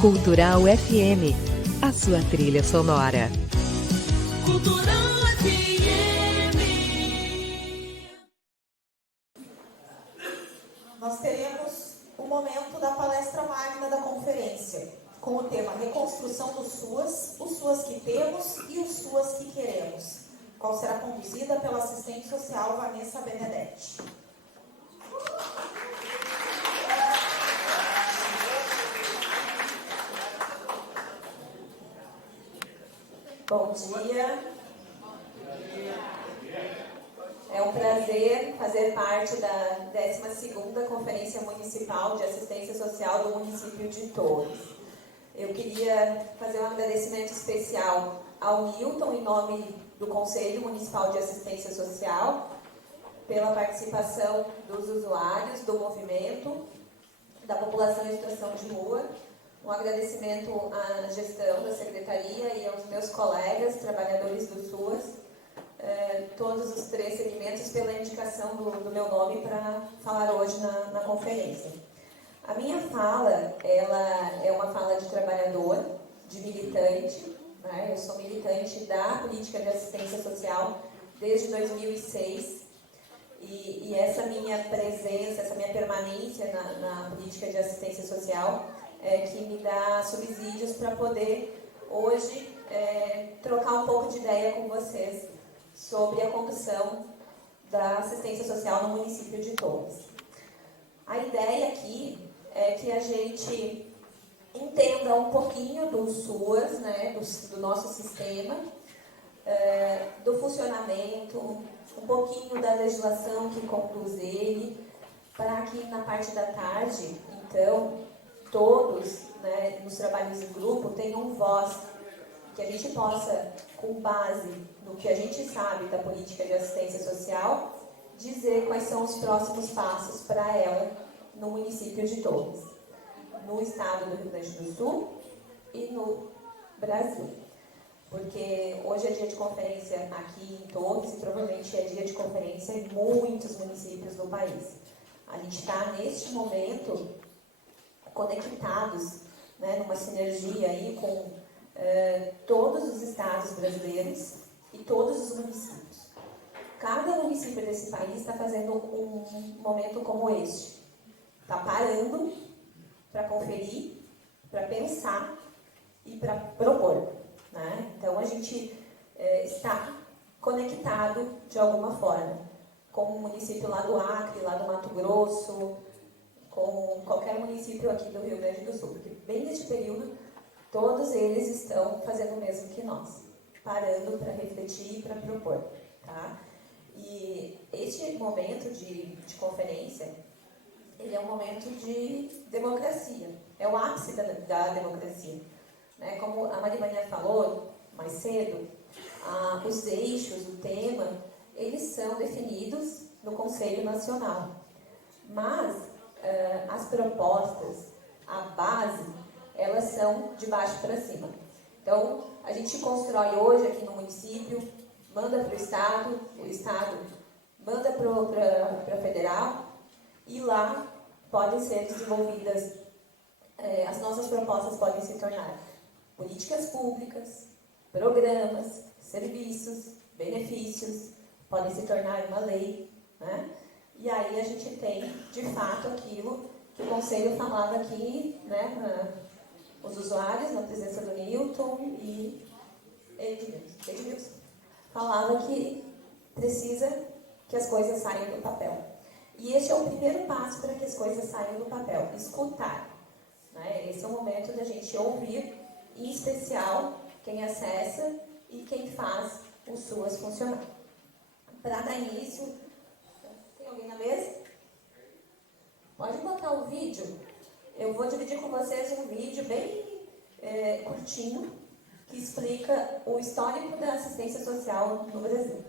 Cultural FM, a sua trilha sonora. Cultural FM. Nós teremos o momento da palestra magna da conferência, com o tema Reconstrução do SUAS, os SUAS que temos e os SUAS que queremos, qual será conduzida pela assistente social Vanessa Benedetti. Bom dia. É um prazer fazer parte da 12ª Conferência Municipal de Assistência Social do município de Torres. Eu queria fazer um agradecimento especial ao Milton, em nome do Conselho Municipal de Assistência Social, pela participação dos usuários, do movimento, da população em situação de rua. Um agradecimento à gestão da Secretaria e aos meus colegas, trabalhadores do SUAS, todos os 3 segmentos, pela indicação do meu nome para falar hoje na conferência. A minha fala, ela é uma fala de trabalhador, de militante, né? Eu sou militante da política de assistência social desde 2006, e essa minha presença, essa minha permanência na política de assistência social que me dá subsídios para poder hoje trocar um pouco de ideia com vocês sobre a condução da assistência social no município de Torres. A ideia aqui é que a gente entenda um pouquinho do SUAS, né, do nosso sistema, do funcionamento, um pouquinho da legislação que conduz ele, para que na parte da tarde, então, todos, né, nos trabalhos em grupo tenham voz, que a gente possa, com base no que a gente sabe da política de assistência social, dizer quais são os próximos passos para ela no município de Torres, no estado do Rio Grande do Sul e no Brasil. Porque hoje é dia de conferência aqui em Torres e provavelmente é dia de conferência em muitos municípios do país. A gente está, neste momento, conectados, né, numa sinergia aí com todos os estados brasileiros e todos os municípios. Cada município desse país está fazendo um momento como este. Está parando para conferir, para pensar e para propor, né? Então, a gente está conectado de alguma forma com o município lá do Acre, lá do Mato Grosso, com qualquer município aqui do Rio Grande do Sul, porque bem neste período todos eles estão fazendo o mesmo que nós, parando para refletir e para propor, tá? E este momento de conferência, ele é um momento de democracia, é o ápice da democracia, né? Como a Maria falou mais cedo, os eixos, o tema, eles são definidos no Conselho Nacional, mas as propostas, a base, elas são de baixo para cima. Então, a gente constrói hoje aqui no município, manda para o Estado manda para a Federal, e lá podem ser desenvolvidas, as nossas propostas podem se tornar políticas públicas, programas, serviços, benefícios, podem se tornar uma lei, né? E aí a gente tem, de fato, aquilo que o Conselho falava aqui, né, os usuários, na presença do Newton e Edmilson, falava que precisa que as coisas saiam do papel. E esse é o primeiro passo para que as coisas saiam do papel, escutar, né? Esse é o momento da gente ouvir, em especial, quem acessa e quem faz o SUAS funcionar. Para dar início, tem alguém na mesa? Pode botar o vídeo. Eu vou dividir com vocês um vídeo bem curtinho, que explica o histórico da assistência social no Brasil.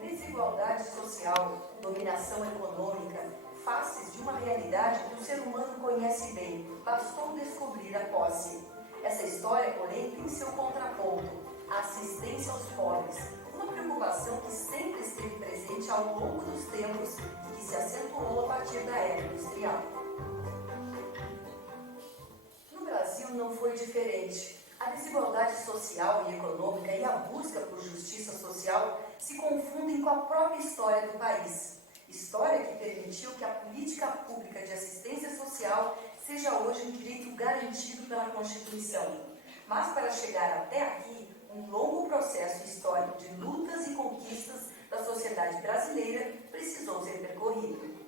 Desigualdade social, dominação econômica, faces de uma realidade que o ser humano conhece bem, bastou descobrir a posse. Essa história, porém, tem seu contraponto, a assistência aos pobres, uma preocupação que sempre esteve presente ao longo dos tempos e que se acentuou a partir da era industrial. No Brasil não foi diferente. A desigualdade social e econômica e a busca por justiça social se confundem com a própria história do país. História que permitiu que a política pública de assistência social seja hoje um direito garantido pela Constituição. Mas para chegar até aqui, um longo processo histórico de lutas e conquistas da sociedade brasileira precisou ser percorrido.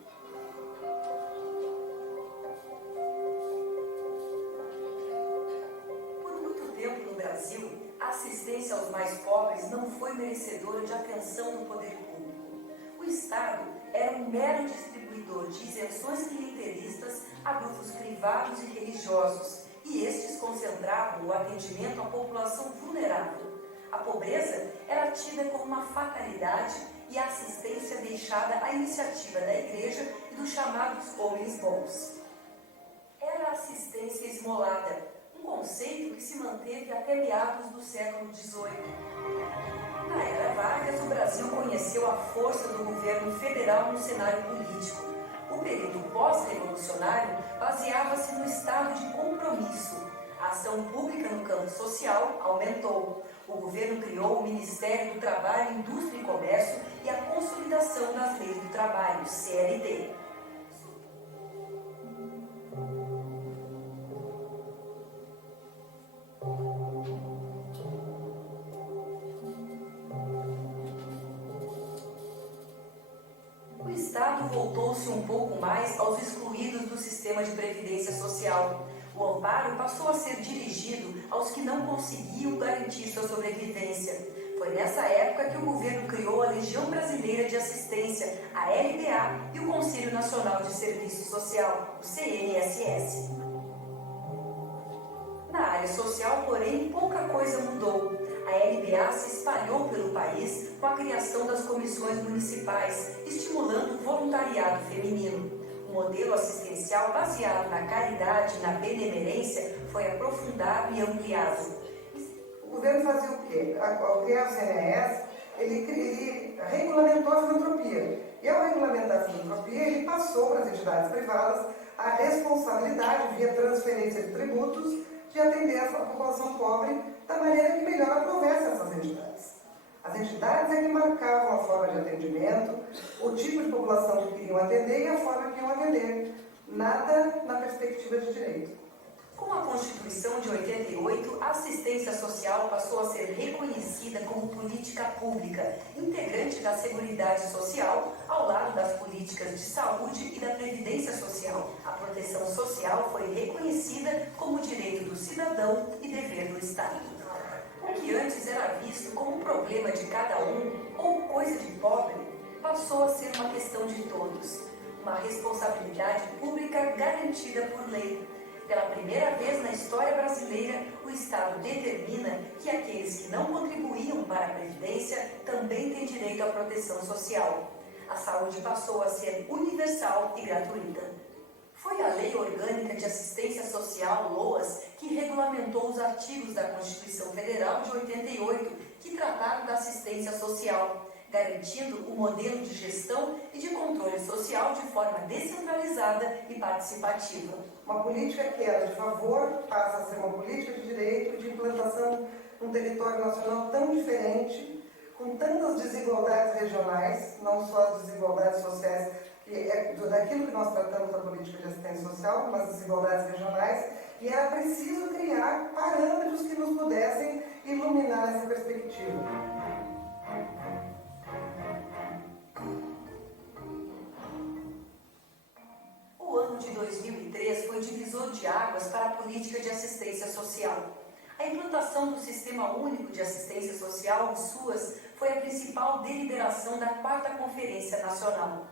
Brasil, a assistência aos mais pobres não foi merecedora de atenção do poder público. O Estado era um mero distribuidor de isenções clientelistas a grupos privados e religiosos, e estes concentravam o atendimento à população vulnerável. A pobreza era tida como uma fatalidade e a assistência deixada à iniciativa da Igreja e dos chamados homens bons. Era a assistência esmolada, conceito que se manteve até meados do século XVIII. Na era Vargas, o Brasil conheceu a força do governo federal no cenário político. O período pós-revolucionário baseava-se no estado de compromisso. A ação pública no campo social aumentou. O governo criou o Ministério do Trabalho, Indústria e Comércio e a consolidação das leis do trabalho, CLT. O Estado voltou-se um pouco mais aos excluídos do sistema de previdência social. O amparo passou a ser dirigido aos que não conseguiam garantir sua sobrevivência. Foi nessa época que o governo criou a Legião Brasileira de Assistência, a LBA, e o Conselho Nacional de Serviço Social, o CNSS. Na área social, porém, pouca coisa mudou. A LBA se espalhou pelo país com a criação das comissões municipais, estimulando o voluntariado feminino. O modelo assistencial baseado na caridade e na benemerência foi aprofundado e ampliado. O governo fazia o quê? Ao criar o CNS, ele regulamentou a filantropia. E ao regulamentar a filantropia, ele passou para as entidades privadas a responsabilidade, via transferência de tributos, de atender a população pobre da maneira que melhor aprovesse essas entidades. As entidades é que marcavam a forma de atendimento, o tipo de população que queriam atender e a forma que iam atender. Nada na perspectiva de direito. Com a Constituição de 88, a assistência social passou a ser reconhecida como política pública, integrante da Seguridade Social, ao lado das políticas de saúde e da Previdência Social. A proteção social foi reconhecida como direito do cidadão e dever do Estado. O que antes era visto como um problema de cada um ou coisa de pobre, passou a ser uma questão de todos, uma responsabilidade pública garantida por lei. Pela primeira vez na história brasileira, o Estado determina que aqueles que não contribuíam para a Previdência também têm direito à proteção social. A saúde passou a ser universal e gratuita. Foi a Lei Orgânica de Assistência Social, LOAS, que regulamentou os artigos da Constituição Federal de 88, que trataram da assistência social, garantindo o modelo de gestão e de controle social de forma descentralizada e participativa. Uma política que era de favor passa a ser uma política de direito, de implantação num território nacional tão diferente, com tantas desigualdades regionais, não só as desigualdades sociais, que é daquilo que nós tratamos da política de assistência social, mas desigualdades regionais, e era preciso criar parâmetros que nos pudessem iluminar essa perspectiva. O ano de 2003 foi divisor de águas para a política de assistência social. A implantação do Sistema Único de Assistência Social, o SUAS, foi a principal deliberação da 4ª Conferência Nacional.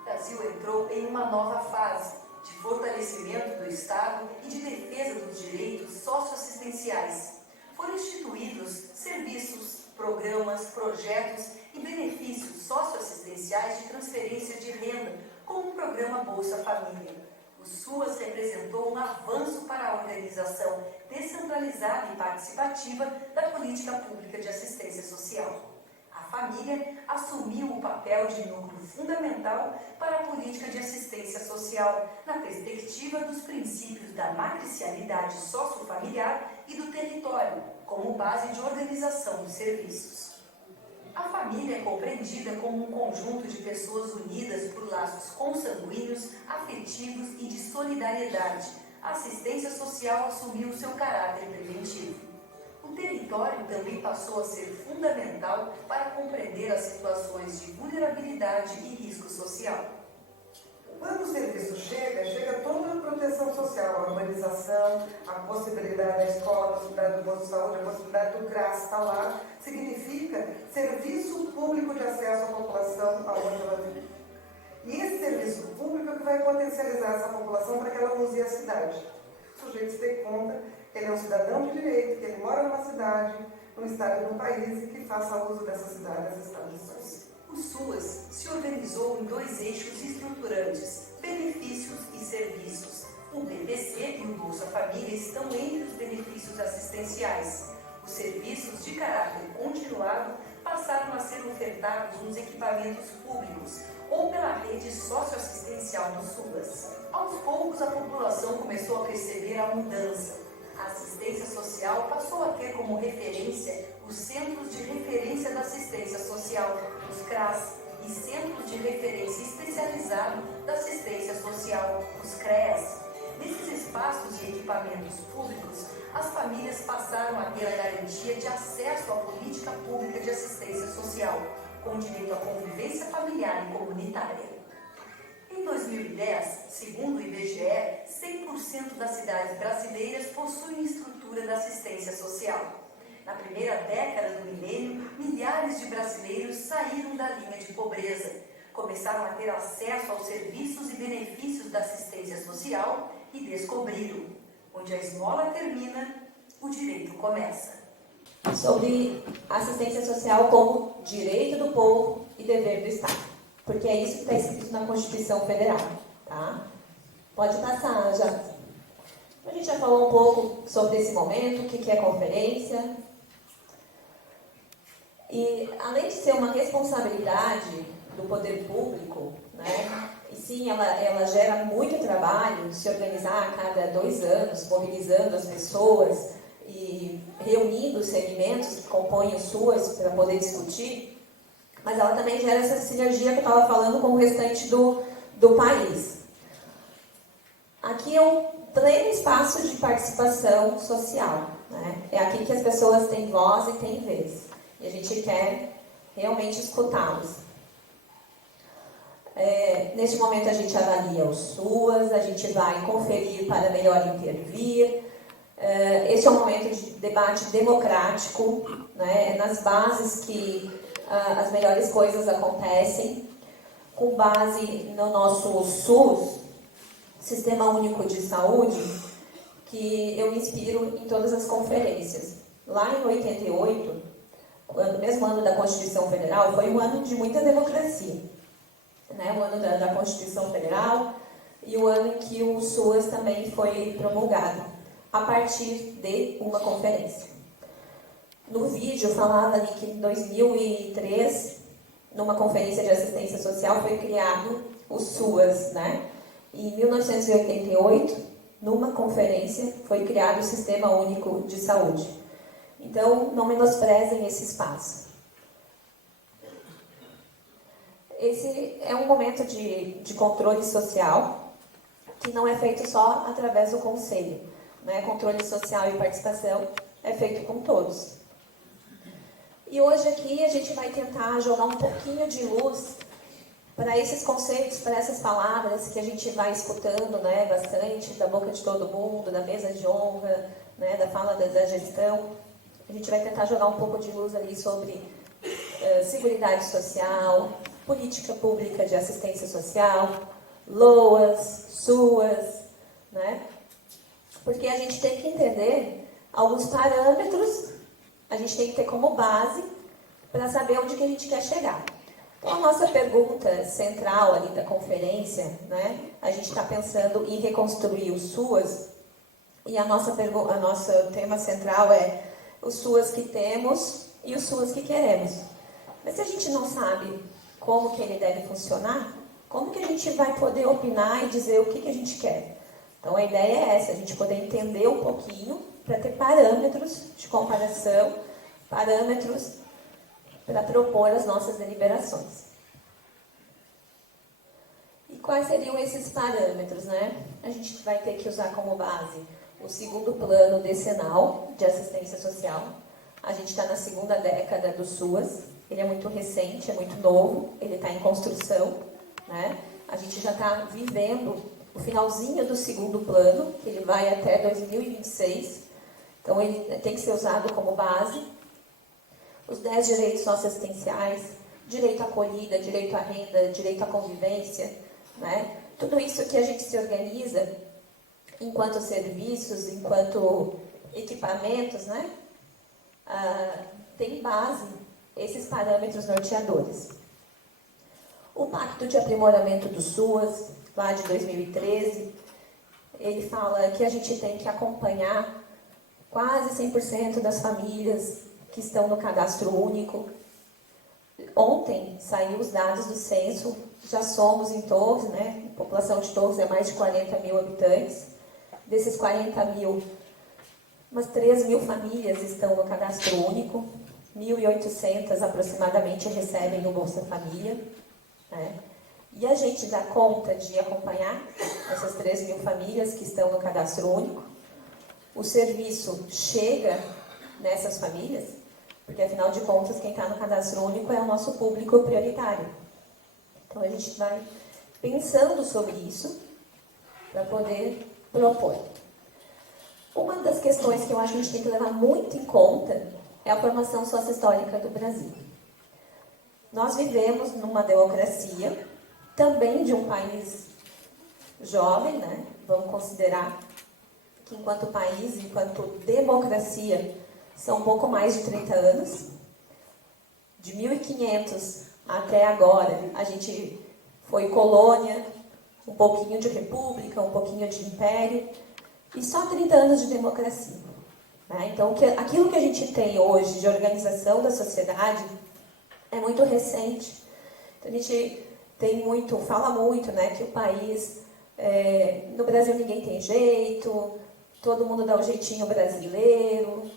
O Brasil entrou em uma nova fase de fortalecimento do Estado e de defesa dos direitos socioassistenciais. Foram instituídos serviços, programas, projetos e benefícios socioassistenciais de transferência de renda, como o programa Bolsa Família. O SUAS representou um avanço para a organização descentralizada e participativa da política pública de assistência social. A família assumiu o papel de núcleo fundamental para a política de assistência social, na perspectiva dos princípios da matricialidade sociofamiliar e do território, como base de organização dos serviços. A família é compreendida como um conjunto de pessoas unidas por laços consanguíneos, afetivos e de solidariedade. A assistência social assumiu seu caráter preventivo. O território também passou a ser fundamental para compreender as situações de vulnerabilidade e risco social. Quando o serviço chega toda a proteção social, a urbanização, a possibilidade da escola, a possibilidade do posto de saúde, a possibilidade do CRAS estar lá, significa serviço público de acesso à população aonde ela vive. E esse serviço público é que vai potencializar essa população para que ela use a cidade. O sujeito se dê conta que ele é um cidadão de direito, que ele mora numa cidade, num estado do país e que faça uso dessa cidade, dessas tradições. O SUAS se organizou em dois eixos estruturantes, benefícios e serviços. O BPC e o Bolsa Família estão entre os benefícios assistenciais. Os serviços de caráter continuado passaram a ser ofertados nos equipamentos públicos ou pela rede socioassistencial do SUAS. Aos poucos, a população começou a perceber a mudança. A assistência social passou a ter como referência os Centros de Referência da Assistência Social, os CRAS, e Centros de Referência Especializado da Assistência Social, os CREAS. Nesses espaços e equipamentos públicos, as famílias passaram a ter a garantia de acesso à política pública de assistência social, com direito à convivência familiar e comunitária. Em 2010, segundo o IBGE, 100% das cidades brasileiras possuem estrutura da assistência social. Na primeira década do milênio, milhares de brasileiros saíram da linha de pobreza, começaram a ter acesso aos serviços e benefícios da assistência social e descobriram: onde a esmola termina, o direito começa. Sobre assistência social como direito do povo e dever do Estado. Porque é isso que está escrito na Constituição Federal, tá? Pode passar, já. A gente já falou um pouco sobre esse momento, o que é conferência. E, além de ser uma responsabilidade do poder público, né? E sim, ela gera muito trabalho, se organizar a cada 2 anos, mobilizando as pessoas e reunindo os segmentos que compõem o SUAS para poder discutir. Mas ela também gera essa sinergia que eu estava falando com o restante do país. Aqui é um pleno espaço de participação social, né? É aqui que as pessoas têm voz e têm vez. E a gente quer realmente escutá-los. Neste momento a gente avalia os SUAS, a gente vai conferir para melhor intervir. Este é um momento de debate democrático, né? É nas bases que as melhores coisas acontecem, com base no nosso SUS, Sistema Único de Saúde, que eu me inspiro em todas as conferências. Lá em 88, no mesmo ano da Constituição Federal, foi um ano de muita democracia, né? O ano da Constituição Federal e o ano em que o SUAS também foi promulgado, a partir de uma conferência. No vídeo falava ali que em 2003, numa conferência de assistência social, foi criado o SUAS, né? E em 1988, numa conferência, foi criado o Sistema Único de Saúde. Então, não menosprezem esse espaço. Esse é um momento de controle social, que não é feito só através do conselho, né? Controle social e participação é feito com todos. E hoje aqui a gente vai tentar jogar um pouquinho de luz para esses conceitos, para essas palavras que a gente vai escutando, né, bastante, da boca de todo mundo, da mesa de honra, né, da fala da gestão. A gente vai tentar jogar um pouco de luz ali sobre seguridade social, política pública de assistência social, LOAS, SUAS, né? Porque a gente tem que entender alguns parâmetros. A gente tem que ter como base para saber onde que a gente quer chegar. Então, a nossa pergunta central ali da conferência, né? A gente está pensando em reconstruir o SUAS E o nosso tema central é os SUAS que temos e os SUAS que queremos. Mas se a gente não sabe como que ele deve funcionar, como que a gente vai poder opinar e dizer o que a gente quer? Então a ideia é essa, a gente poder entender um pouquinho para ter parâmetros de comparação, parâmetros para propor as nossas deliberações. E quais seriam esses parâmetros, né? A gente vai ter que usar como base o segundo plano decenal de assistência social. A gente está na segunda década do SUAS, ele é muito recente, é muito novo, ele está em construção, né? A gente já está vivendo o finalzinho do segundo plano, que ele vai até 2026, então ele tem que ser usado como base. Os 10 direitos socioassistenciais, direito à acolhida, direito à renda, direito à convivência, né? Tudo isso que a gente se organiza enquanto serviços, enquanto equipamentos, né? Tem base esses parâmetros norteadores. O Pacto de Aprimoramento do SUAS, lá de 2013, ele fala que a gente tem que acompanhar quase 100% das famílias que estão no cadastro único. Ontem saiu os dados do censo, já somos em Torres, né? A população de Torres é mais de 40 mil habitantes. Desses 40 mil, umas 3 mil famílias estão no cadastro único, 1.800 aproximadamente recebem o Bolsa Família, né? E a gente dá conta de acompanhar essas 3 mil famílias que estão no cadastro único. O serviço chega nessas famílias, porque afinal de contas quem está no cadastro único é o nosso público prioritário. Então a gente vai pensando sobre isso para poder propor. Uma das questões que eu acho que a gente tem que levar muito em conta é a formação sociohistórica do Brasil. Nós vivemos numa democracia, também de um país jovem, né? Vamos considerar que enquanto país, enquanto democracia, são um pouco mais de 30 anos. De 1500 até agora, a gente foi colônia, um pouquinho de república, um pouquinho de império, e só 30 anos de democracia. Né? Então, aquilo que a gente tem hoje de organização da sociedade é muito recente. Então, a gente fala muito, né, que o país, no Brasil ninguém tem jeito, todo mundo dá o jeitinho brasileiro,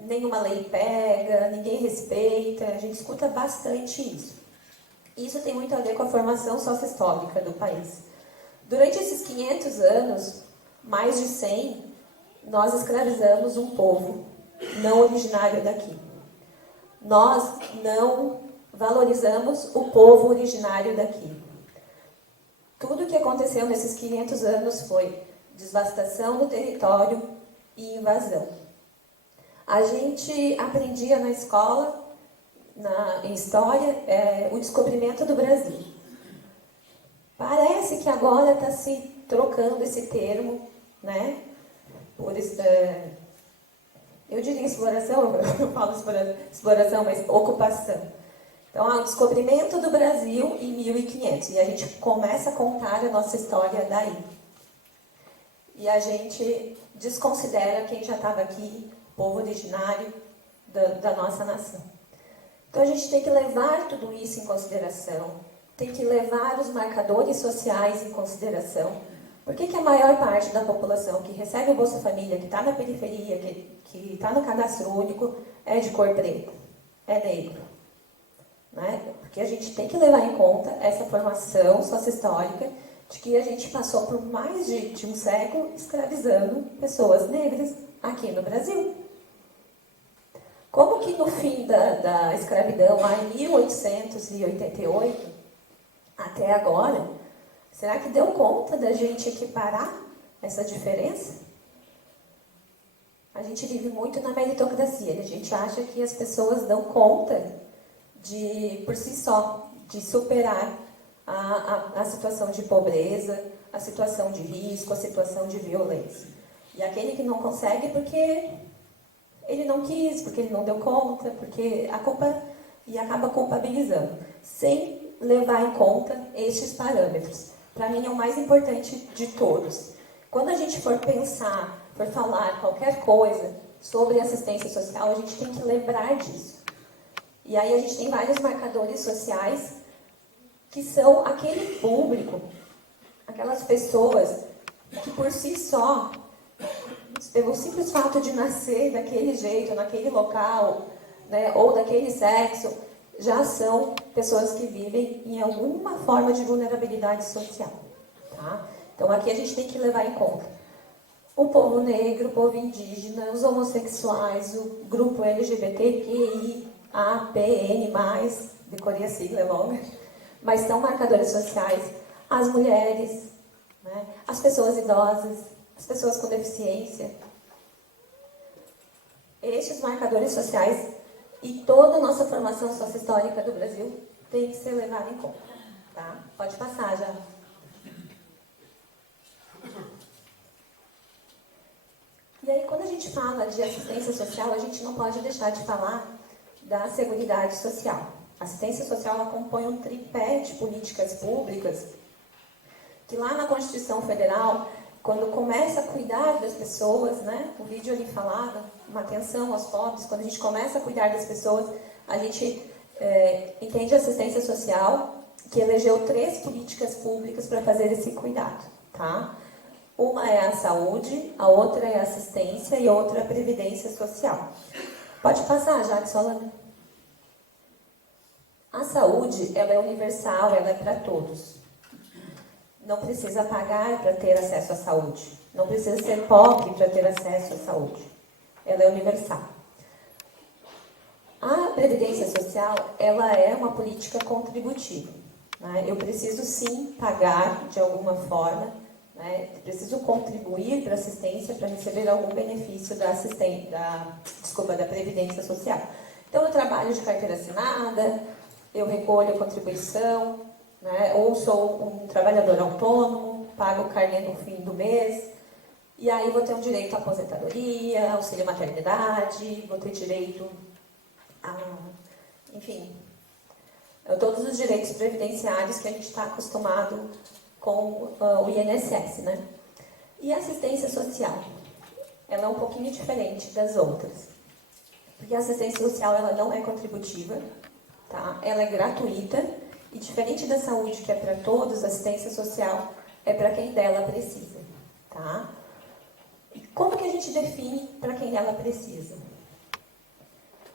nenhuma lei pega, ninguém respeita, a gente escuta bastante isso. Isso tem muito a ver com a formação sociohistórica do país. Durante esses 500 anos, mais de 100, nós escravizamos um povo não originário daqui. Nós não valorizamos o povo originário daqui. Tudo o que aconteceu nesses 500 anos foi devastação do território e invasão. A gente aprendia na escola, em história, o descobrimento do Brasil. Parece que agora está se trocando esse termo, né? Eu diria exploração, eu falo exploração, mas ocupação. Então, o descobrimento do Brasil em 1500, e a gente começa a contar a nossa história daí. E a gente desconsidera quem já estava aqui, povo originário da nossa nação. Então, a gente tem que levar tudo isso em consideração, tem que levar os marcadores sociais em consideração. Por que a maior parte da população que recebe o Bolsa Família, que está na periferia, que está no cadastro único, é de cor preta, é negro? Né? Porque a gente tem que levar em conta essa formação sociohistórica de que a gente passou por mais de um século escravizando pessoas negras aqui no Brasil. Como que no fim da escravidão, lá em 1888, até agora, será que deu conta da gente equiparar essa diferença? A gente vive muito na meritocracia, a gente acha que as pessoas dão conta por si só, de superar a situação de pobreza, a situação de risco, a situação de violência. E aquele que não consegue porque ele não quis, porque ele não deu conta, porque a culpa, e acaba culpabilizando, sem levar em conta estes parâmetros. Para mim é o mais importante de todos, Quando a gente for pensar, for falar qualquer coisa sobre assistência social, a gente tem que lembrar disso. E aí a gente tem vários marcadores sociais que são aquele público, aquelas pessoas que por si só, pelo simples fato de nascer daquele jeito, naquele local, né, ou daquele sexo, já são pessoas que vivem em alguma forma de vulnerabilidade social. Tá? Então aqui a gente tem que levar em conta o povo negro, o povo indígena, os homossexuais, o grupo LGBTQI, APN+, decorei a sigla, é longa, mas são marcadores sociais, as mulheres, né, as pessoas idosas, as pessoas com deficiência. Estes marcadores sociais e toda a nossa formação sociohistórica do Brasil tem que ser levada em conta. Tá? Pode passar já. E aí, quando a gente fala de assistência social, a gente não pode deixar de falar da Seguridade Social. A assistência social ela compõe um tripé de políticas públicas que lá na Constituição Federal, quando começa a cuidar das pessoas, né, o vídeo ali falava, uma atenção aos pobres, quando a gente começa a cuidar das pessoas, a gente entende a assistência social, que elegeu 3 políticas públicas para fazer esse cuidado, tá? Uma é a saúde, a outra é a assistência e a outra é a previdência social. Pode passar, Jackson. A saúde, ela é universal, ela é para todos. Não precisa pagar para ter acesso à saúde. Não precisa ser pobre para ter acesso à saúde. Ela é universal. A previdência social, ela é uma política contributiva. Né? Eu preciso sim pagar de alguma forma, né? Preciso contribuir para a assistência para receber algum benefício da previdência social. Então eu trabalho de carteira assinada, eu recolho a contribuição, né? Ou sou um trabalhador autônomo, pago o carnê no fim do mês, e aí vou ter um direito à aposentadoria, auxílio maternidade, vou ter direito a, enfim, todos os direitos previdenciários que a gente está acostumado com o INSS, né? E a assistência social, ela é um pouquinho diferente das outras, porque a assistência social ela não é contributiva, tá? Ela é gratuita e diferente da saúde que é para todos, a assistência social é para quem dela precisa, tá? E como que a gente define para quem dela precisa?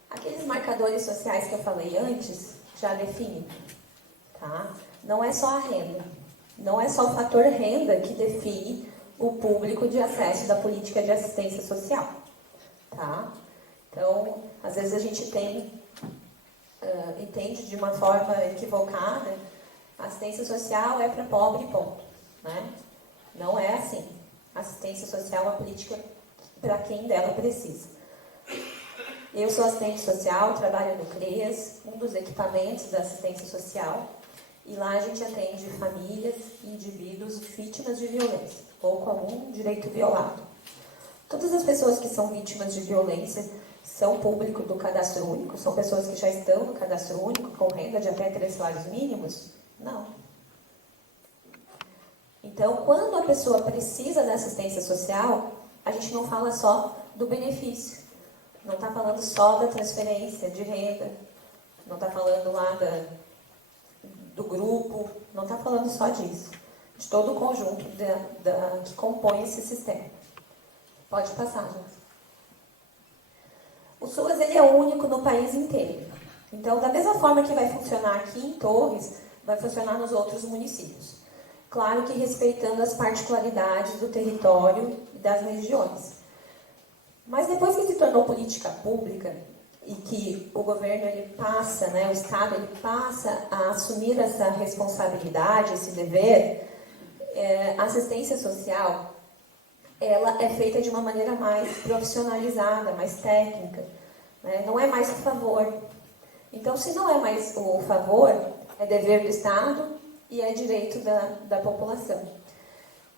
Aqueles marcadores sociais que eu falei antes já definem, tá? Não é só a renda. Não é só o fator renda que define o público de acesso da política de assistência social, tá? Então, às vezes a gente entende de uma forma equivocada, a assistência social é para pobre, ponto, né? Não é assim. Assistência social é uma política para quem dela precisa. Eu sou assistente social, trabalho no CREAS, um dos equipamentos da assistência social, e lá a gente atende famílias e indivíduos vítimas de violência ou com algum direito violado. Todas as pessoas que são vítimas de violência são público do cadastro único? São pessoas que já estão no cadastro único com renda de até 3 salários mínimos? Não. Então, quando a pessoa precisa da assistência social, a gente não fala só do benefício. Não está falando só da transferência de renda. Não está falando lá do grupo, não está falando só disso, de todo o conjunto que compõe esse sistema. Pode passar, gente. O SUAS ele é único no país inteiro. Então, da mesma forma que vai funcionar aqui em Torres, vai funcionar nos outros municípios. Claro que respeitando as particularidades do território e das regiões. Mas depois que se tornou política pública, e que o governo ele passa, né, o Estado ele passa a assumir essa responsabilidade, esse dever, a assistência social ela é feita de uma maneira mais profissionalizada, mais técnica, né? Não é mais o favor. Então, se não é mais o favor, é dever do Estado e é direito da população.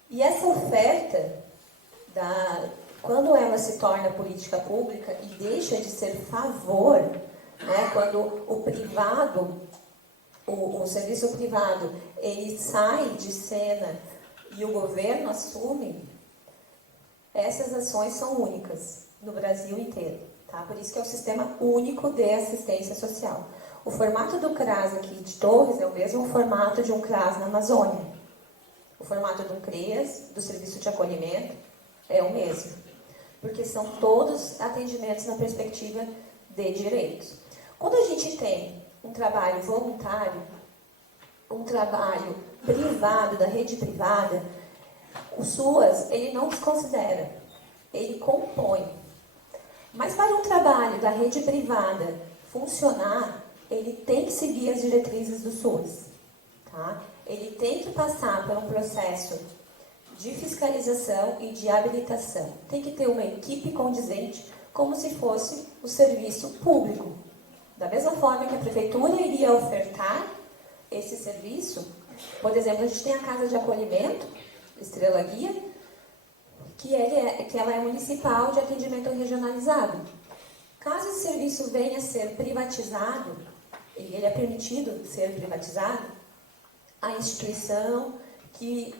E essa oferta quando ela se torna política pública e deixa de ser favor, né, quando o privado, o serviço privado, ele sai de cena e o governo assume, Essas ações são únicas no Brasil inteiro, tá? Por isso que é o Sistema Único de Assistência Social. O formato do CRAS aqui de Torres é o mesmo formato de um CRAS na Amazônia. O formato do CREAS, do Serviço de Acolhimento, é o mesmo. Porque são todos atendimentos na perspectiva de direitos. Quando a gente tem um trabalho voluntário, um trabalho privado, da rede privada, o SUAS, ele não desconsidera, ele compõe. Mas para um trabalho da rede privada funcionar, ele tem que seguir as diretrizes do SUAS. Tá? Ele tem que passar por um processo de fiscalização e de habilitação. Tem que ter uma equipe condizente, como se fosse o serviço público. Da mesma forma que a prefeitura iria ofertar esse serviço, por exemplo, a gente tem a Casa de Acolhimento, Estrela Guia, que ela é municipal de atendimento regionalizado. Caso esse serviço venha a ser privatizado, e ele é permitido ser privatizado, a instituição que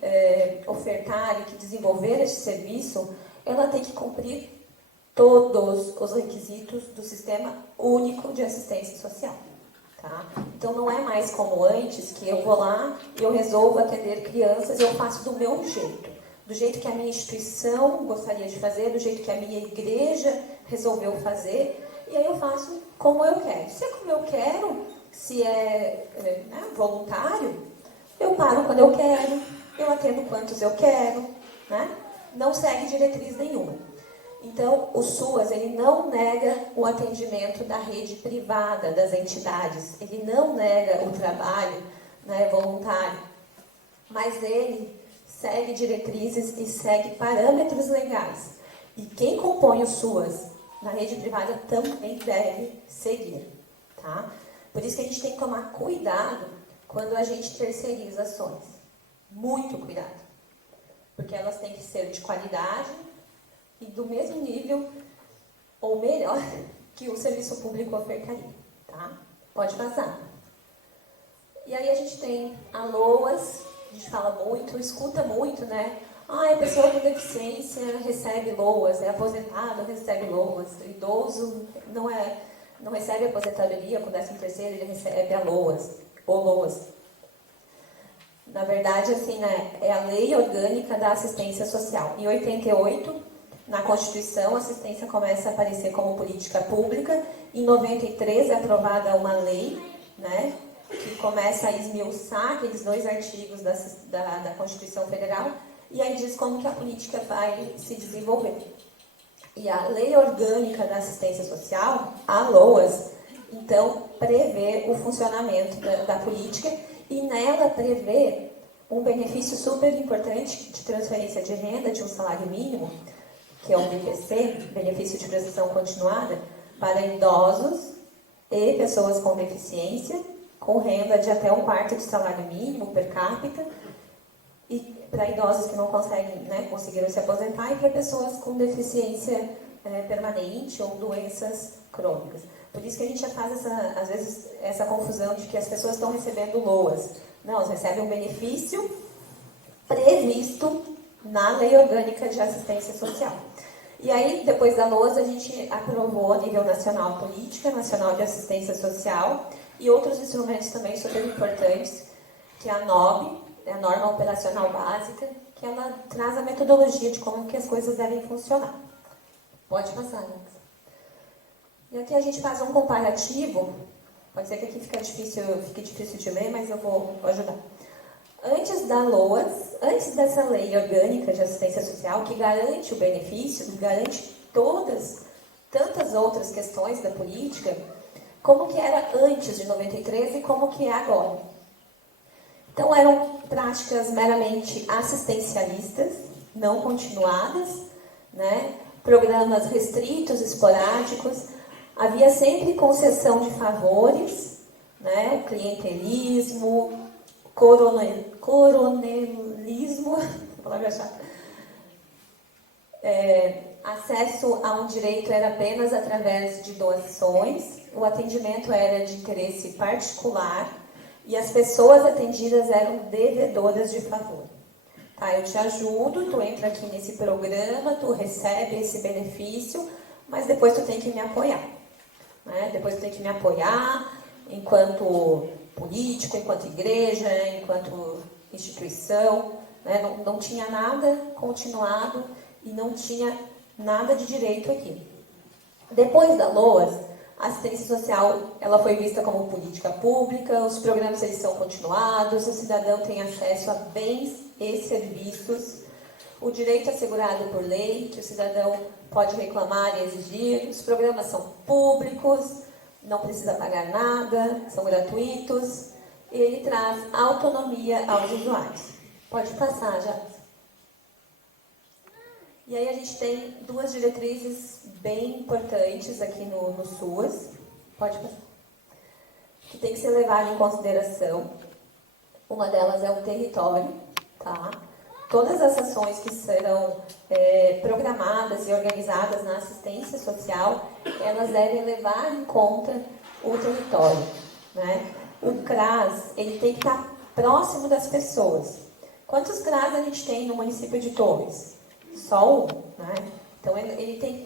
ofertar e que desenvolver esse serviço, ela tem que cumprir todos os requisitos do Sistema Único de Assistência Social. Tá? Então, não é mais como antes, que eu vou lá e eu resolvo atender crianças, eu faço do meu jeito. Do jeito que a minha instituição gostaria de fazer, do jeito que a minha igreja resolveu fazer, e aí eu faço como eu quero. Se é como eu quero, se é voluntário, eu paro quando eu quero, eu atendo quantos eu quero, né? Não segue diretriz nenhuma. Então, o SUAS, ele não nega o atendimento da rede privada, das entidades, ele não nega o trabalho, né, voluntário, mas ele segue diretrizes e segue parâmetros legais. E quem compõe o SUAS na rede privada também deve seguir, tá? Por isso que a gente tem que tomar cuidado quando a gente terceiriza ações. Muito cuidado. Porque elas têm que ser de qualidade e do mesmo nível, ou melhor, que o serviço público ofertaria, tá? Pode passar. E aí a gente tem a LOAS, a gente fala muito, escuta muito, né? Ah, a pessoa com deficiência recebe LOAS, é aposentado, recebe LOAS, idoso não recebe aposentadoria com 13º, ele recebe a LOAS, ou LOAS. Na verdade, assim, né, é a Lei Orgânica da Assistência Social. Em 88, na Constituição, a assistência começa a aparecer como política pública. Em 93 é aprovada uma lei, né, que começa a esmiuçar aqueles 2 artigos da Constituição Federal, e aí diz como que a política vai se desenvolver. E a Lei Orgânica da Assistência Social, a LOAS, então, prevê o funcionamento da política, e nela prevê um benefício super importante de transferência de renda de um salário mínimo, que é o BPC, Benefício de Prestação Continuada, para idosos e pessoas com deficiência, com renda de até 1/4 do salário mínimo per capita, e para idosos que não conseguem, né, conseguiram se aposentar, e para pessoas com deficiência permanente ou doenças crônicas. Por isso que a gente já faz, às vezes, essa confusão de que as pessoas estão recebendo LOAS. Não, elas recebem um benefício previsto na Lei Orgânica de Assistência Social. E aí, depois da LOAS, a gente aprovou a nível nacional a Política Nacional de Assistência Social e outros instrumentos também super importantes, que é a NOB, a Norma Operacional Básica, que ela traz a metodologia de como que as coisas devem funcionar. Pode passar, Alex. E aqui a gente faz um comparativo, pode ser que aqui fique difícil de ler, mas eu vou ajudar. Antes da LOAS, antes dessa Lei Orgânica de Assistência Social, que garante o benefício, que garante tantas outras questões da política, como que era antes de 93 e como que é agora. Então, eram práticas meramente assistencialistas, não continuadas, né? Programas restritos, esporádicos, havia sempre concessão de favores, né? Clientelismo, coronelismo, palavra chata. Acesso a um direito era apenas através de doações, o atendimento era de interesse particular e as pessoas atendidas eram devedoras de favor. Tá, eu te ajudo, tu entra aqui nesse programa, tu recebe esse benefício, mas depois tu tem que me apoiar. Né? Depois tu tem que me apoiar enquanto político, enquanto igreja, enquanto instituição. Né? Não tinha nada continuado e não tinha nada de direito aqui. Depois da LOAS, a assistência social ela foi vista como política pública, os programas eles são continuados, o cidadão tem acesso a bens e serviços, o direito assegurado por lei, que o cidadão pode reclamar e exigir, os programas são públicos, não precisa pagar nada, são gratuitos, e ele traz autonomia aos usuários. Pode passar, já. E aí a gente tem duas diretrizes bem importantes aqui no SUAS, pode passar, que tem que ser levado em consideração. Uma delas é o território, tá? Todas as ações que serão programadas e organizadas na assistência social, elas devem levar em conta o território, né? O CRAS, ele tem que estar próximo das pessoas. Quantos CRAS a gente tem no município de Torres? Só um, né? Então, ele tem...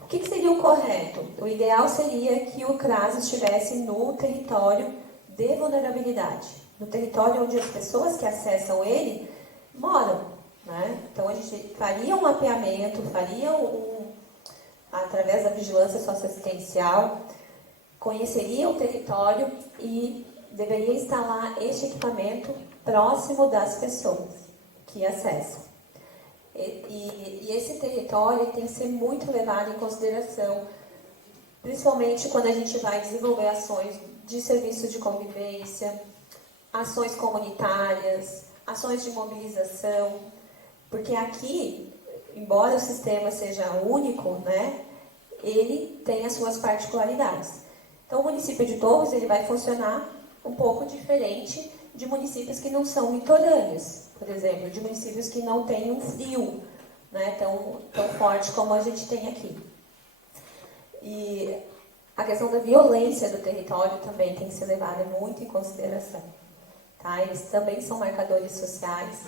O que seria o correto? O ideal seria que o CRAS estivesse no território de vulnerabilidade, no território onde as pessoas que acessam ele moram, né? Então, a gente faria um mapeamento, através da vigilância socioassistencial, conheceria o território e deveria instalar este equipamento próximo das pessoas que acessam. E esse território tem que ser muito levado em consideração, principalmente quando a gente vai desenvolver ações de serviço de convivência, ações comunitárias, ações de mobilização, porque aqui, embora o sistema seja único, né, ele tem as suas particularidades. Então, o município de Torres ele vai funcionar um pouco diferente de municípios que não são litorâneos, por exemplo, de municípios que não têm um frio, né, tão forte como a gente tem aqui. E a questão da violência do território também tem que ser levada muito em consideração. Tá? Eles também são marcadores sociais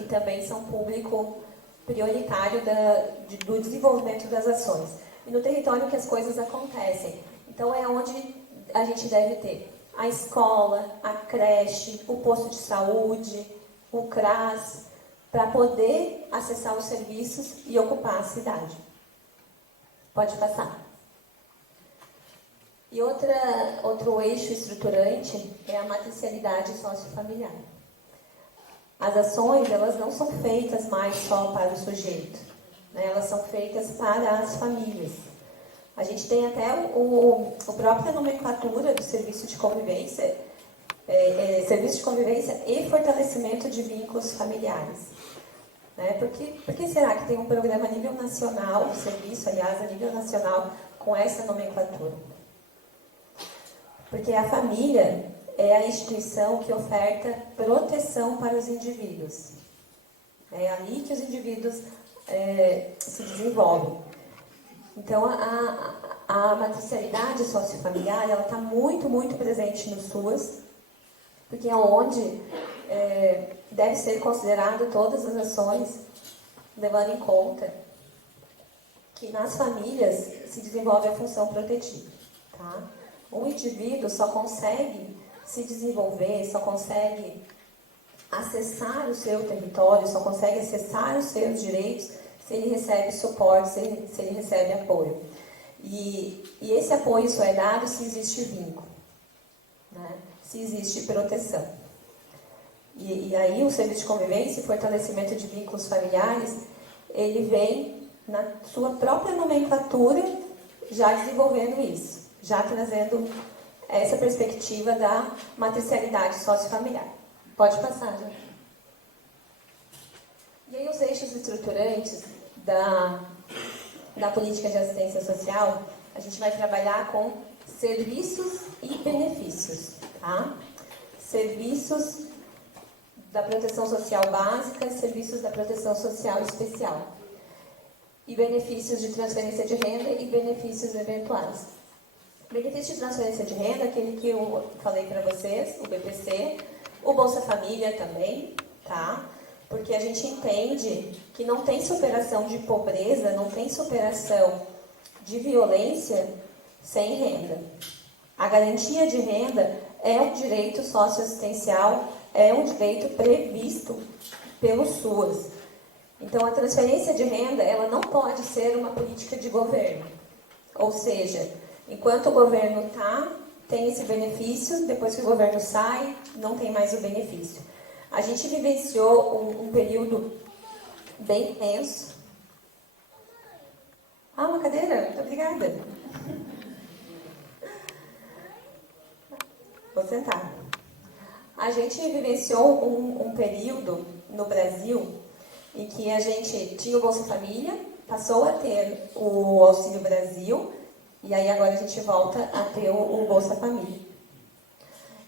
e também são público prioritário do desenvolvimento das ações. E no território que as coisas acontecem. Então, é onde a gente deve ter a escola, a creche, o posto de saúde, o CRAS, para poder acessar os serviços e ocupar a cidade. Pode passar. E outro eixo estruturante é a matricialidade sociofamiliar. As ações, elas não são feitas mais só para o sujeito, né? Elas são feitas para as famílias. A gente tem até a própria nomenclatura do serviço de convivência, serviço de convivência e fortalecimento de vínculos familiares. Né? Por que será que tem um programa a nível nacional, um serviço, aliás, a nível nacional, com essa nomenclatura? Porque a família é a instituição que oferta proteção para os indivíduos. É ali que os indivíduos se desenvolvem. Então, a matricialidade sociofamiliar está muito, muito presente no SUAS, porque é onde deve ser considerado todas as ações, levando em conta que nas famílias se desenvolve a função protetiva. Tá? O indivíduo só consegue se desenvolver, só consegue acessar o seu território, só consegue acessar os seus direitos se ele recebe suporte, se ele recebe apoio. E esse apoio só é dado se existe vínculo, né? Se existe proteção. E aí o serviço de convivência e fortalecimento de vínculos familiares, ele vem na sua própria nomenclatura já desenvolvendo isso, já trazendo essa perspectiva da matricialidade sociofamiliar. Pode passar, já. E aí os eixos estruturantes da política de assistência social, a gente vai trabalhar com serviços e benefícios, tá? Serviços da proteção social básica e serviços da proteção social especial. E benefícios de transferência de renda e benefícios eventuais. Benefício de transferência de renda, aquele que eu falei para vocês, o BPC, o Bolsa Família também, tá? porque a gente entende que não tem superação de pobreza, não tem superação de violência sem renda. A garantia de renda é um direito socioassistencial, é um direito previsto pelo SUAS. Então, a transferência de renda, ela não pode ser uma política de governo. Ou seja, enquanto o governo tem esse benefício, depois que o governo sai, não tem mais o benefício. A gente vivenciou um período bem tenso. Ah, uma cadeira? Muito obrigada. Vou sentar. A gente vivenciou um período no Brasil em que a gente tinha o Bolsa Família, passou a ter o Auxílio Brasil, e aí agora a gente volta a ter o Bolsa Família.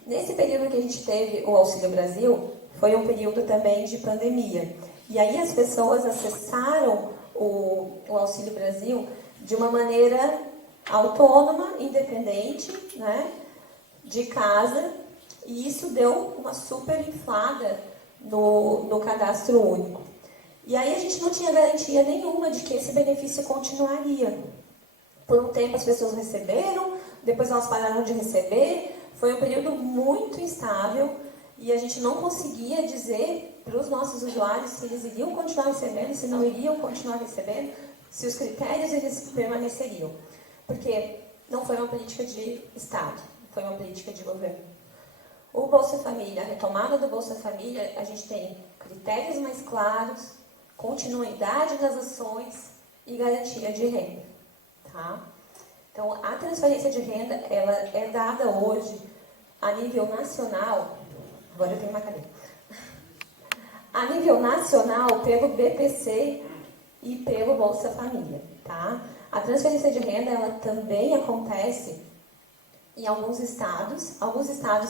Nesse período que a gente teve o Auxílio Brasil, foi um período também de pandemia. E aí as pessoas acessaram o Auxílio Brasil de uma maneira autônoma, independente, né, de casa, e isso deu uma super inflada no cadastro único. E aí a gente não tinha garantia nenhuma de que esse benefício continuaria. Por um tempo as pessoas receberam, depois elas pararam de receber, foi um período muito instável e a gente não conseguia dizer para os nossos usuários se eles iriam continuar recebendo, se não iriam continuar recebendo, se os critérios eles permaneceriam. Porque não foi uma política de Estado, foi uma política de governo. O Bolsa Família, a retomada do Bolsa Família, a gente tem critérios mais claros, continuidade das ações e garantia de renda. Tá? Então, a transferência de renda, ela é dada hoje a nível nacional, agora eu tenho uma cadeira, a nível nacional pelo BPC e pelo Bolsa Família. Tá? A transferência de renda, ela também acontece em alguns estados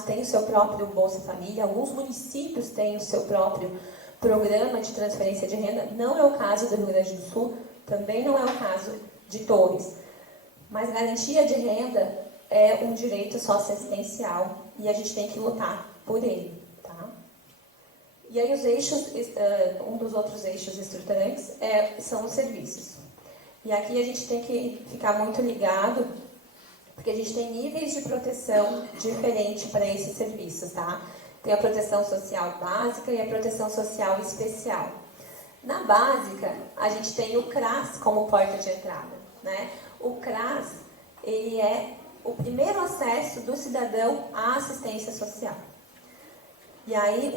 têm o seu próprio Bolsa Família, alguns municípios têm o seu próprio programa de transferência de renda. Não é o caso do Rio Grande do Sul, também não é o caso de Torres. Mas garantia de renda é um direito socioassistencial e a gente tem que lutar por ele. Tá? E aí os eixos, um dos outros eixos estruturantes são os serviços. E aqui a gente tem que ficar muito ligado, porque a gente tem níveis de proteção diferentes para esses serviços, tá? Tem a proteção social básica e a proteção social especial. Na básica, a gente tem o CRAS como porta de entrada, né? O CRAS, ele é o primeiro acesso do cidadão à assistência social. E aí,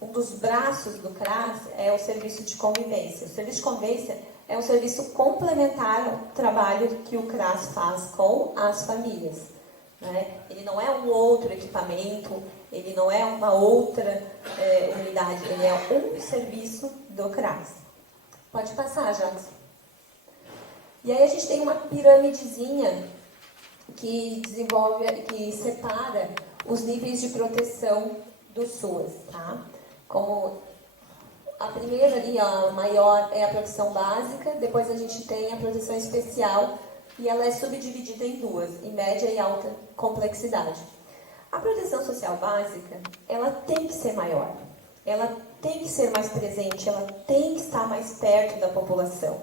um dos braços do CRAS é o serviço de convivência. O serviço de convivência é um serviço complementar ao trabalho que o CRAS faz com as famílias. Né? Ele não é um outro equipamento, ele não é uma outra unidade, ele é um serviço do CRAS. Pode passar, Jackson. E aí a gente tem uma piramidezinha que separa os níveis de proteção do SUAS. Tá? Como a primeira ali, a maior, é a proteção básica, depois a gente tem a proteção especial, e ela é subdividida em duas, em média e alta complexidade. A proteção social básica, ela tem que ser maior, ela tem que ser mais presente, ela tem que estar mais perto da população,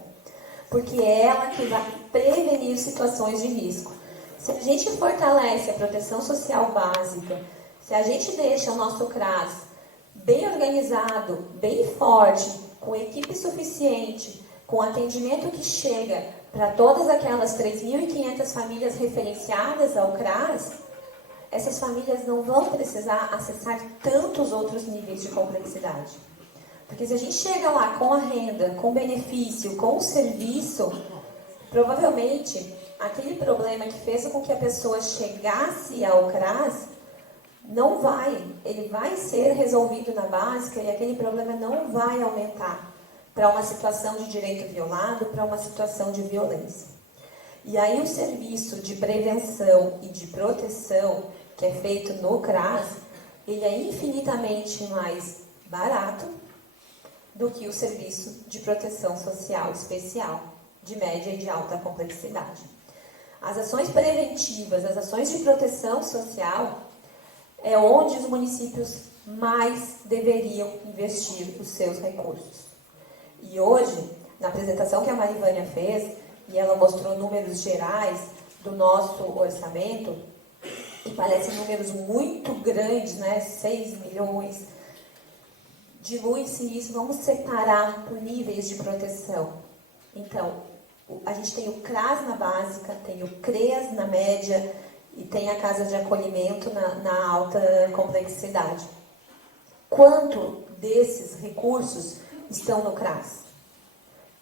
porque é ela que vai prevenir situações de risco. Se a gente fortalece a proteção social básica, se a gente deixa o nosso CRAS bem organizado, bem forte, com equipe suficiente, com atendimento que chega para todas aquelas 3.500 famílias referenciadas ao CRAS, essas famílias não vão precisar acessar tantos outros níveis de complexidade. Porque se a gente chega lá com a renda, com o benefício, com o serviço, provavelmente aquele problema que fez com que a pessoa chegasse ao CRAS, ele vai ser resolvido na básica e aquele problema não vai aumentar para uma situação de direito violado, para uma situação de violência. E aí o serviço de prevenção e de proteção que é feito no CRAS, ele é infinitamente mais barato do que o serviço de proteção social especial, de média e de alta complexidade. As ações preventivas, as ações de proteção social, é onde os municípios mais deveriam investir os seus recursos. E hoje, na apresentação que a Marivânia fez, e ela mostrou números gerais do nosso orçamento, e parecem números muito grandes, né? 6 milhões. Dilui-se isso, vamos separar por níveis de proteção. Então, a gente tem o CRAS na básica, tem o CREAS na média e tem a casa de acolhimento na alta complexidade. Quanto desses recursos estão no CRAS?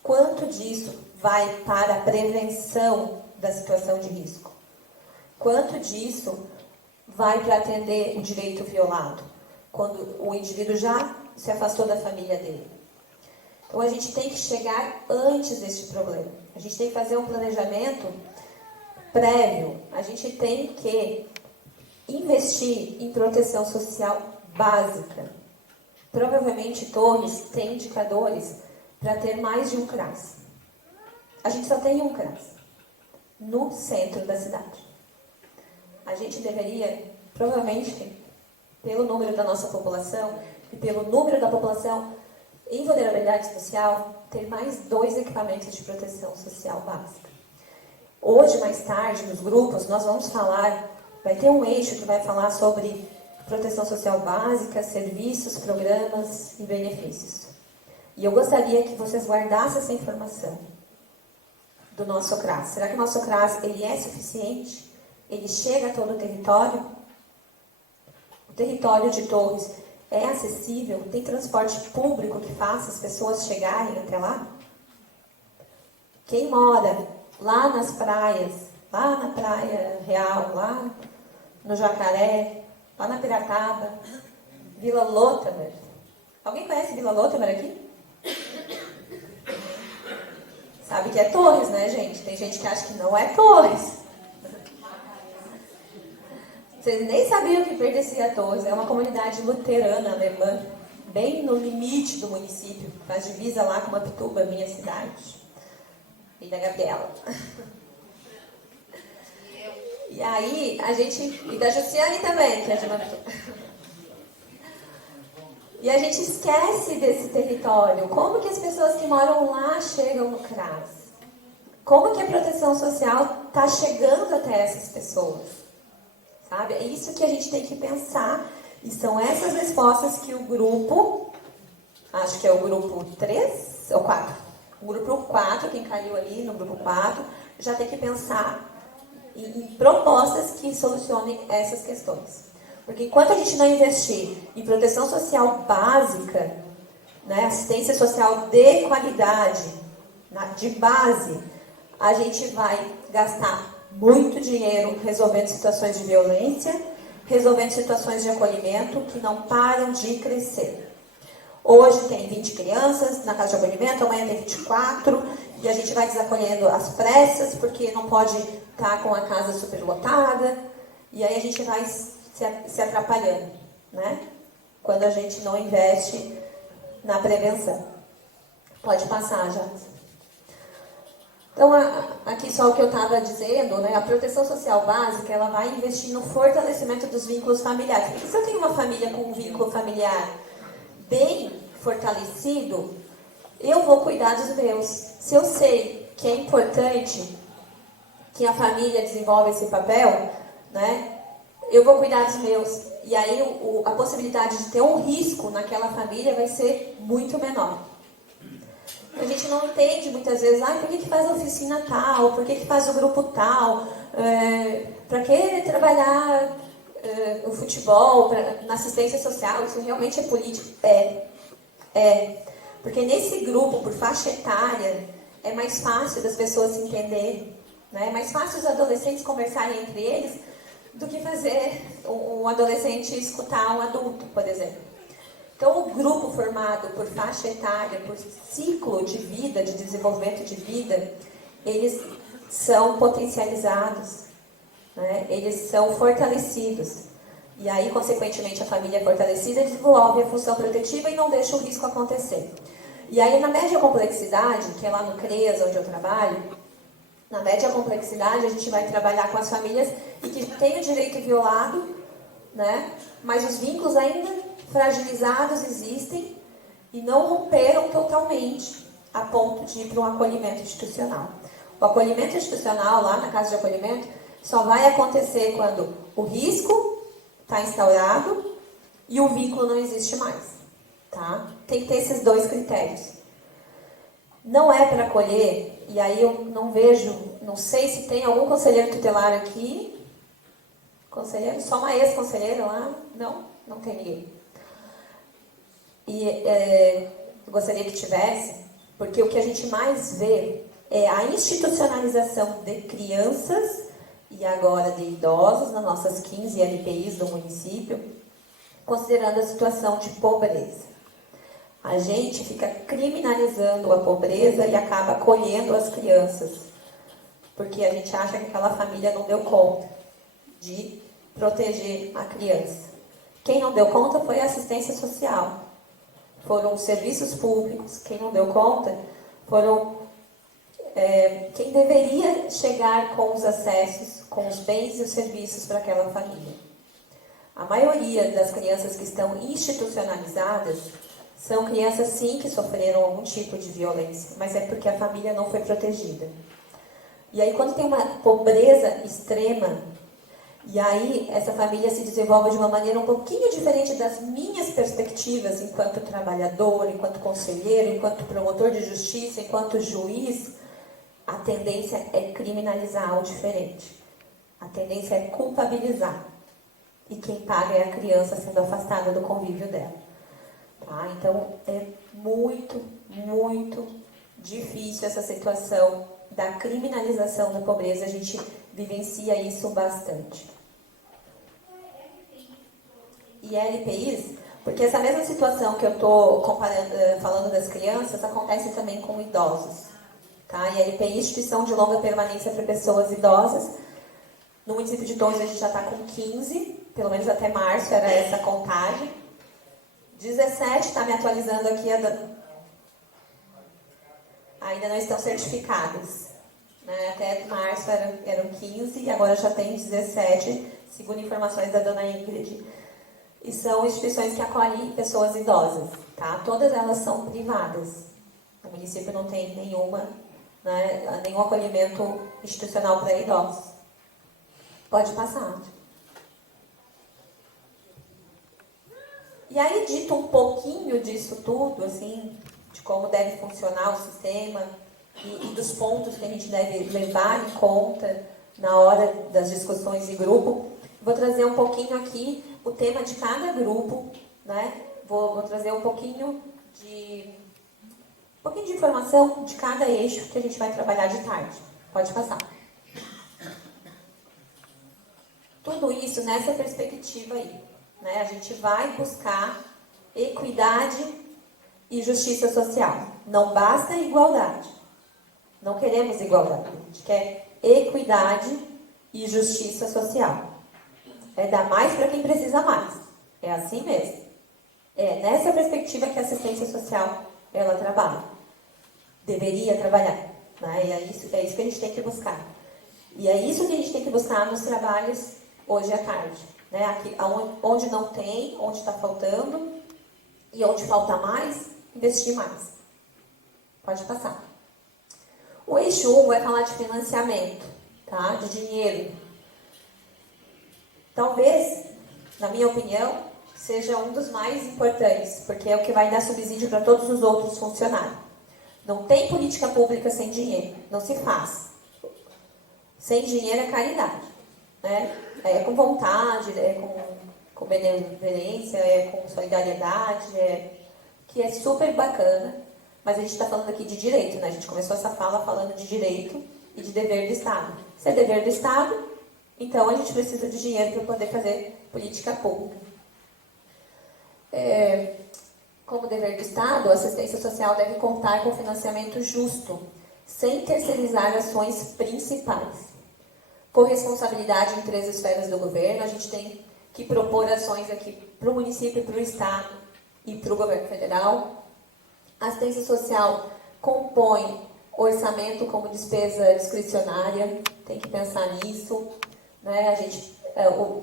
Quanto disso vai para a prevenção da situação de risco? Quanto disso vai para atender o direito violado, quando o indivíduo já se afastou da família dele? Então, a gente tem que chegar antes deste problema. A gente tem que fazer um planejamento prévio. A gente tem que investir em proteção social básica. Provavelmente, Torres tem indicadores para ter mais de um CRAS. A gente só tem um CRAS no centro da cidade. A gente deveria, provavelmente, pelo número da nossa população e pelo número da população em vulnerabilidade social, ter mais 2 equipamentos de proteção social básica. Hoje, mais tarde, nos grupos, nós vamos falar, vai ter um eixo que vai falar sobre proteção social básica, serviços, programas e benefícios. E eu gostaria que vocês guardassem essa informação do nosso CRAS. Será que o nosso CRAS ele é suficiente? Ele chega a todo o território? O território de Torres é acessível? Tem transporte público que faça as pessoas chegarem até lá? Quem mora lá nas praias, lá na Praia Real, lá no Jacaré, lá na Piracaba, Vila Lotamer. Alguém conhece Vila Lotamer aqui? Sabe que é Torres, né, gente? Tem gente que acha que não é Torres. Vocês nem sabiam que pertencia a Torres. É uma comunidade luterana alemã, bem no limite do município. Faz divisa lá com Mapituba, minha cidade. E da Gabriela. E aí, a gente... E da Jussiane também, que é de Mapituba. E a gente esquece desse território. Como que as pessoas que moram lá chegam no CRAS? Como que a proteção social está chegando até essas pessoas? Sabe? É isso que a gente tem que pensar. E são essas respostas que o grupo, acho que é o grupo 3 ou 4. O grupo 4, quem caiu ali no grupo 4, já tem que pensar em propostas que solucionem essas questões. Porque enquanto a gente não investir em proteção social básica, né, assistência social de qualidade, de base, a gente vai gastar muito dinheiro resolvendo situações de violência, resolvendo situações de acolhimento que não param de crescer. Hoje tem 20 crianças na casa de acolhimento, amanhã tem 24, e a gente vai desacolhendo às pressas, porque não pode estar com a casa superlotada, e aí a gente vai se atrapalhando, né? Quando a gente não investe na prevenção. Pode passar, já. Então, aqui só o que eu estava dizendo, né? A proteção social básica, ela vai investir no fortalecimento dos vínculos familiares. Porque se eu tenho uma família com um vínculo familiar bem fortalecido, eu vou cuidar dos meus. Se eu sei que é importante que a família desenvolva esse papel, né? Eu vou cuidar dos meus. E aí a possibilidade de ter um risco naquela família vai ser muito menor. A gente não entende muitas vezes, por que faz a oficina tal, por que faz o grupo tal, para que trabalhar o futebol, na assistência social, isso realmente é político? Porque nesse grupo, por faixa etária, é mais fácil das pessoas se entenderem, né? É mais fácil os adolescentes conversarem entre eles do que fazer um adolescente escutar um adulto, por exemplo. Então, o grupo formado por faixa etária, por ciclo de vida, de desenvolvimento de vida, eles são potencializados, né? Eles são fortalecidos. E aí, consequentemente, a família fortalecida desenvolve a função protetiva e não deixa o risco acontecer. E aí, na média complexidade, que é lá no CREAS, onde eu trabalho, na média complexidade, a gente vai trabalhar com as famílias e que têm o direito violado, né? Mas os vínculos ainda fragilizados existem e não romperam totalmente a ponto de ir para um acolhimento institucional. O acolhimento institucional, lá na casa de acolhimento, só vai acontecer quando o risco está instaurado e o vínculo não existe mais. Tá? Tem que ter esses dois critérios. Não é para acolher, e aí eu não vejo, não sei se tem algum conselheiro tutelar aqui. Conselheiro? Só uma ex-conselheira lá? Não, não tem ninguém. E gostaria que tivesse, porque o que a gente mais vê é a institucionalização de crianças e agora de idosos nas nossas 15 LPIs do município, considerando a situação de pobreza. A gente fica criminalizando a pobreza e acaba acolhendo as crianças, porque a gente acha que aquela família não deu conta de proteger a criança. Quem não deu conta foi a assistência social, foram os serviços públicos. Quem não deu conta foram quem deveria chegar com os acessos, com os bens e os serviços para aquela família. A maioria das crianças que estão institucionalizadas são crianças, sim, que sofreram algum tipo de violência, mas é porque a família não foi protegida. E aí, quando tem uma pobreza extrema, e aí essa família se desenvolve de uma maneira um pouquinho diferente das minhas perspectivas enquanto trabalhador, enquanto conselheiro, enquanto promotor de justiça, enquanto juiz, a tendência é criminalizar o diferente. A tendência é culpabilizar. E quem paga é a criança sendo afastada do convívio dela. Tá? Então, é muito, muito difícil essa situação da criminalização da pobreza. A gente vivencia isso bastante. E LPIs, porque essa mesma situação que eu estou falando das crianças, acontece também com idosos. Tá? E LPI, Instituição de Longa Permanência para Pessoas Idosas. No município de Torres a gente já está com 15, pelo menos até março era essa contagem. 17, está me atualizando aqui, ainda não estão certificados. Né? Até março eram 15 e agora já tem 17, segundo informações da dona Ingrid. E são instituições que acolhem pessoas idosas. Tá? Todas elas são privadas. O município não tem nenhuma, né, nenhum acolhimento institucional para idosos. Pode passar. E aí, dito um pouquinho disso tudo, assim, de como deve funcionar o sistema e dos pontos que a gente deve levar em conta na hora das discussões de grupo, vou trazer um pouquinho aqui o tema de cada grupo, né? Vou trazer um pouquinho de informação de cada eixo que a gente vai trabalhar de tarde. Pode passar. Tudo isso nessa perspectiva aí. Né? A gente vai buscar equidade e justiça social. Não basta igualdade. Não queremos igualdade. A gente quer equidade e justiça social. É dar mais para quem precisa mais. É assim mesmo. É nessa perspectiva que a assistência social ela trabalha. Deveria trabalhar. Né? E é isso que a gente tem que buscar. E é isso que a gente tem que buscar nos trabalhos hoje à tarde. Né? Aqui, onde não tem, onde está faltando, e onde falta mais, investir mais. Pode passar. O eixo 1 vai falar de financiamento, tá? De dinheiro. Talvez, na minha opinião, seja um dos mais importantes, porque é o que vai dar subsídio para todos os outros funcionários. Não tem política pública sem dinheiro, não se faz. Sem dinheiro é caridade, né? É com vontade, é com benevolência, é com solidariedade, que é super bacana, mas a gente está falando aqui de direito, né? A gente começou essa fala falando de direito e de dever do Estado. Se é dever do Estado, então a gente precisa de dinheiro para poder fazer política pública. Como dever do Estado, a assistência social deve contar com financiamento justo, sem terceirizar ações principais. Corresponsabilidade em 3 esferas do governo, a gente tem que propor ações aqui para o município, para o Estado e para o governo federal. A assistência social compõe orçamento como despesa discricionária, tem que pensar nisso. Né?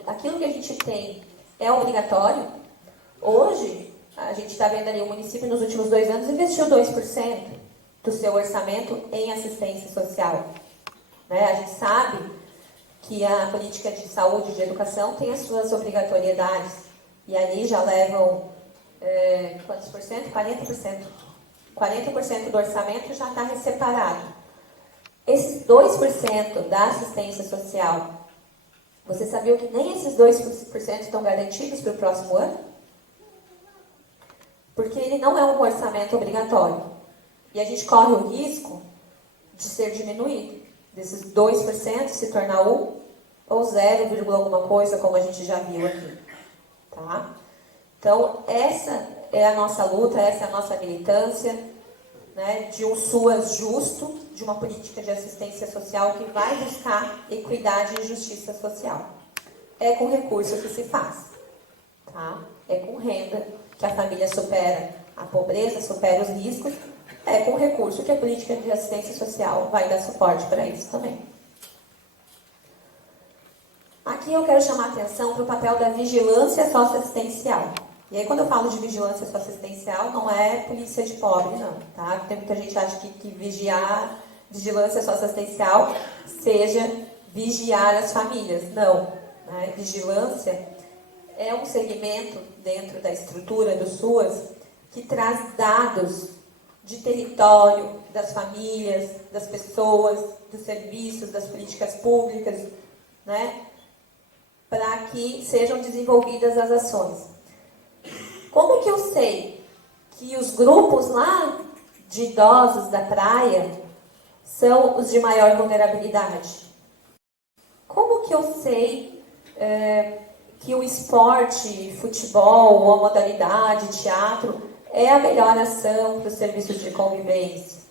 Aquilo que a gente tem é obrigatório, Hoje, a gente está vendo ali, o município nos últimos 2 anos investiu 2% do seu orçamento em assistência social. Né? A gente sabe que a política de saúde e de educação tem as suas obrigatoriedades. E ali já levam, quantos por cento? 40%. 40% do orçamento já está separado. Esses 2% da assistência social, você sabia que nem esses 2% estão garantidos para o próximo ano? Porque ele não é um orçamento obrigatório. E a gente corre o risco de ser diminuído. Desses 2% se tornar 1 ou 0, alguma coisa, como a gente já viu aqui. Tá? Então, essa é a nossa luta, essa é a nossa militância, né, de um SUAS justo, de uma política de assistência social que vai buscar equidade e justiça social. É com recurso que se faz. Tá? É com renda que a família supera a pobreza, supera os riscos. É com recurso que a política de assistência social vai dar suporte para isso também. Aqui eu quero chamar a atenção para o papel da vigilância socioassistencial. E aí, quando eu falo de vigilância socioassistencial, não é polícia de pobre, não. Tá? Tem muita gente que acha que vigiar, vigilância socioassistencial seja vigiar as famílias. Não. Né? Vigilância é um segmento dentro da estrutura do SUAS que traz dados de território, das famílias, das pessoas, dos serviços, das políticas públicas, né? Para que sejam desenvolvidas as ações. Como que eu sei que os grupos lá de idosos da praia são os de maior vulnerabilidade? Como que eu sei que o esporte, futebol, ou a modalidade, teatro, é a melhor ação para os serviços de convivência?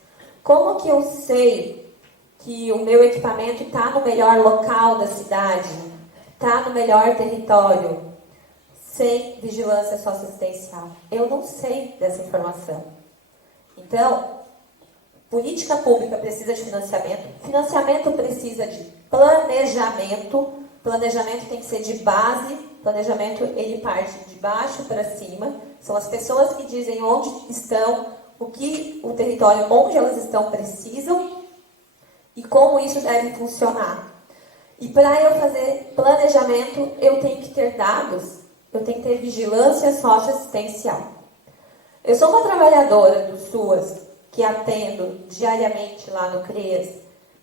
Como que eu sei que o meu equipamento está no melhor local da cidade, está no melhor território, sem vigilância socioassistencial? Eu não sei dessa informação. Então, política pública precisa de financiamento, financiamento precisa de planejamento, planejamento tem que ser de base, planejamento ele parte de baixo para cima, são as pessoas que dizem onde estão, o que o território onde elas estão precisam e como isso deve funcionar. E para eu fazer planejamento, eu tenho que ter dados, eu tenho que ter vigilância socioassistencial. Eu sou uma trabalhadora do SUAS, que atendo diariamente lá no CREAS,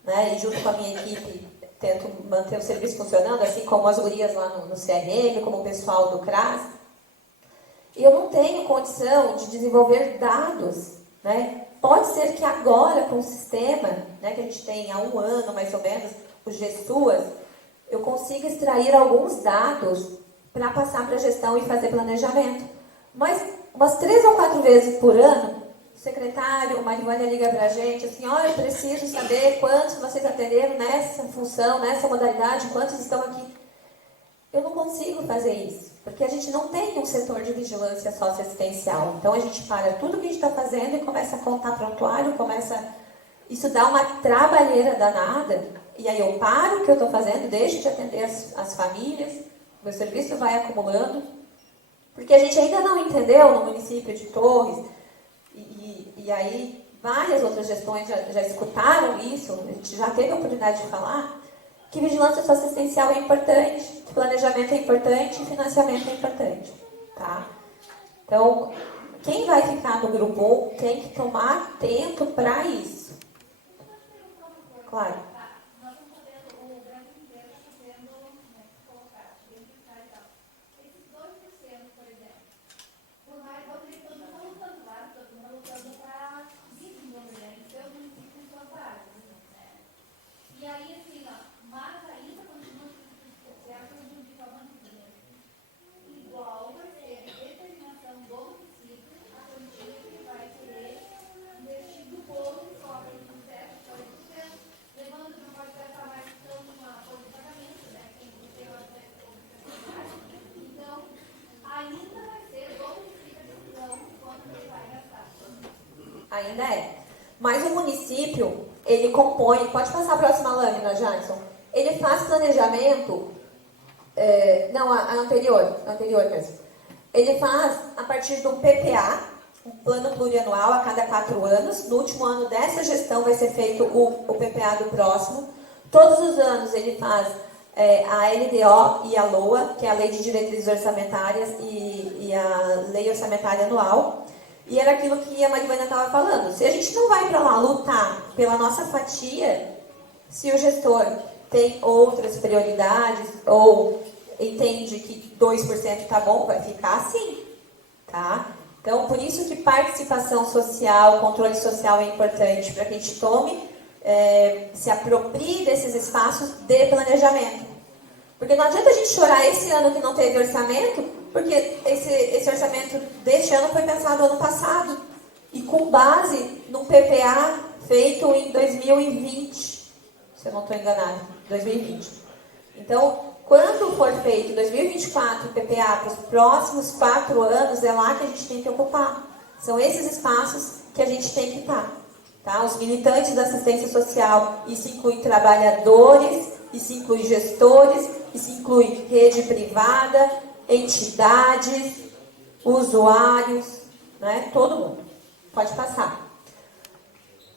né, e junto com a minha equipe tento manter o serviço funcionando, assim como as gurias lá no CRM, como o pessoal do CRAS. E eu não tenho condição de desenvolver dados, né? Pode ser que agora, com o sistema, né, que a gente tem há 1 ano, mais ou menos, o GSUAS, eu consiga extrair alguns dados para passar para a gestão e fazer planejamento. Mas umas 3 ou 4 vezes por ano, o secretário, o Marivânia liga para a gente, assim, olha, eu preciso saber quantos vocês atenderam nessa função, nessa modalidade, quantos estão aqui. Eu não consigo fazer isso, porque a gente não tem um setor de vigilância socioassistencial. Então a gente para tudo que a gente está fazendo e começa a contar prontuário, isso dá uma trabalheira danada, e aí eu paro o que eu estou fazendo, deixo de atender as famílias, meu serviço vai acumulando, porque a gente ainda não entendeu no município de Torres, e aí várias outras gestões já escutaram isso, a gente já teve a oportunidade de falar, que vigilância socioassistencial é importante, que planejamento é importante e financiamento é importante. Tá? Então, quem vai ficar no grupo 1 tem que tomar atento para isso. Claro. E aí, assim, ó, mas ainda continua certo de um diplomatismo. Igual vai ser a determinação do município, a quantia que ele vai querer investir do povo e sobra de 7%, levando, não pode gastar mais tão uma folha de pagamento, né? Quem tem uma obrigatoriedade. Então, ainda vai ser do município a decisão de quanto ele vai gastar. Ainda é. Mas o município, ele compõe, pode passar a próxima lâmina, Jackson, ele faz planejamento, não, a anterior mesmo. ele faz a partir de um PPA, um plano plurianual a cada 4 anos. No último ano dessa gestão vai ser feito o PPA do próximo. Todos os anos ele faz a LDO e a LOA, que é a Lei de Diretrizes Orçamentárias e a Lei Orçamentária Anual. E era aquilo que a Marivânia estava falando. Se a gente não vai para lá lutar pela nossa fatia, se o gestor tem outras prioridades ou entende que 2% está bom, vai ficar assim, tá? Então, por isso que participação social, controle social é importante, para que a gente se aproprie desses espaços de planejamento. Porque não adianta a gente chorar esse ano que não teve orçamento, porque esse orçamento deste ano foi pensado ano passado, e com base num PPA feito em 2020, se eu não estou enganada, 2020. Então, quando for feito 2024 PPA para os próximos 4 anos, é lá que a gente tem que ocupar. São esses espaços que a gente tem que estar. Tá? Os militantes da assistência social, isso inclui trabalhadores, isso inclui gestores, isso inclui rede privada, entidades, usuários, né? Todo mundo. Pode passar.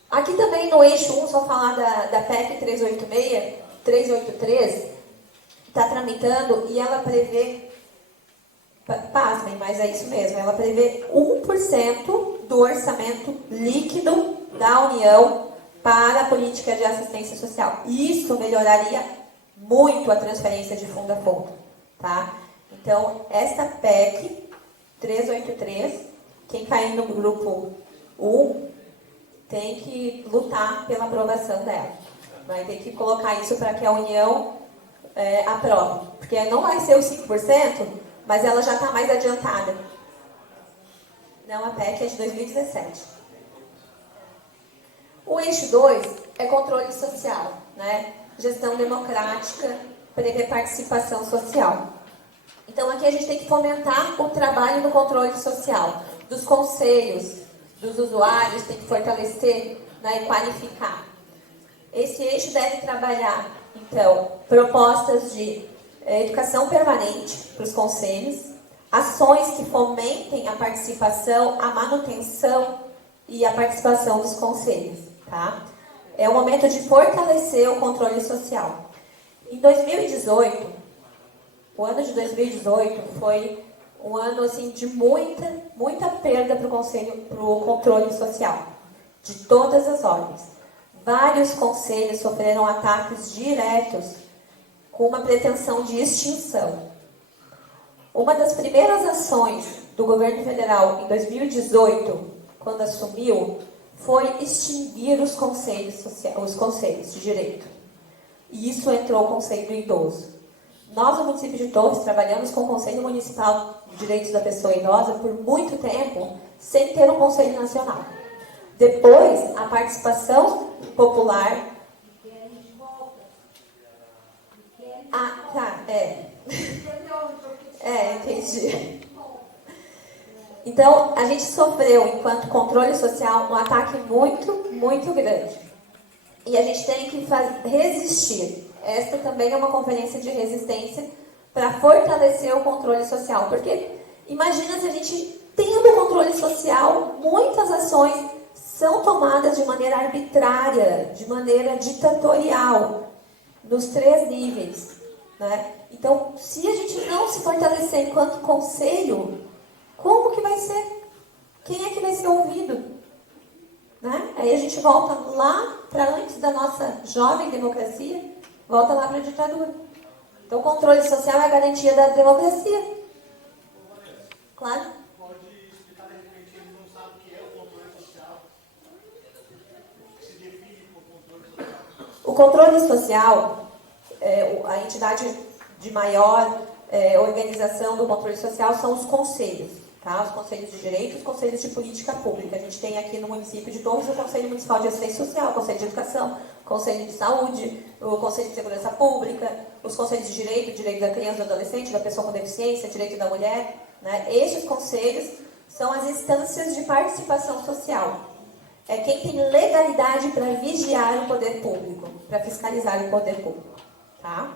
Aqui também no eixo 1, só falar da PEC 383, está tramitando e ela prevê, pasmem, mas é isso mesmo, ela prevê 1% do orçamento líquido da União para a política de assistência social. Isso melhoraria muito a transferência de fundo a fundo, tá? Então, esta PEC 383, quem cair no grupo 1 tem que lutar pela aprovação dela. Vai ter que colocar isso para que a União aprove. Porque não vai ser os 5%, mas ela já está mais adiantada. Não, a PEC é de 2017. O eixo 2 é controle social, né? Gestão democrática, prevê participação social. Então, aqui a gente tem que fomentar o trabalho no controle social, dos conselhos, dos usuários, tem que fortalecer, né, e qualificar. Esse eixo deve trabalhar, então, propostas de educação permanente para os conselhos, ações que fomentem a participação, a manutenção e a participação dos conselhos, tá? É o momento de fortalecer o controle social. Em 2018, o ano de 2018 foi um ano assim, de muita perda para o controle social, de todas as ordens. Vários conselhos sofreram ataques diretos com uma pretensão de extinção. Uma das primeiras ações do governo federal em 2018, quando assumiu, foi extinguir os conselhos de direito. E isso entrou o Conselho do Idoso. Nós, no município de Torres, trabalhamos com o Conselho Municipal de Direitos da Pessoa Idosa por muito tempo, sem ter um Conselho Nacional. Depois, a participação popular... Ah, tá, entendi. Então, a gente sofreu, enquanto controle social, um ataque muito grande. E a gente tem que resistir. Esta também é uma conferência de resistência para fortalecer o controle social. Porque imagina se a gente, tendo controle social, muitas ações são tomadas de maneira arbitrária, de maneira ditatorial, nos 3 níveis. Né? Então, se a gente não se fortalecer enquanto conselho, como que vai ser? Quem é que vai ser ouvido? Né? Aí a gente volta lá para antes da nossa jovem democracia, volta lá para a ditadura. Então, o controle social é a garantia da democracia. Claro? Pode explicar, de repente, eles não sabem o que é o controle social? O que se define por controle social? O controle social, a entidade de maior organização do controle social são os conselhos. Tá? Os conselhos de direito, os conselhos de política pública. A gente tem aqui no município de Torres o Conselho Municipal de Assistência Social, o Conselho de Educação, o Conselho de Saúde, o Conselho de Segurança Pública, os conselhos de direito da criança, do adolescente, da pessoa com deficiência, direito da mulher. Né? Estes conselhos são as instâncias de participação social. É quem tem legalidade para vigiar o poder público, para fiscalizar o poder público. Tá?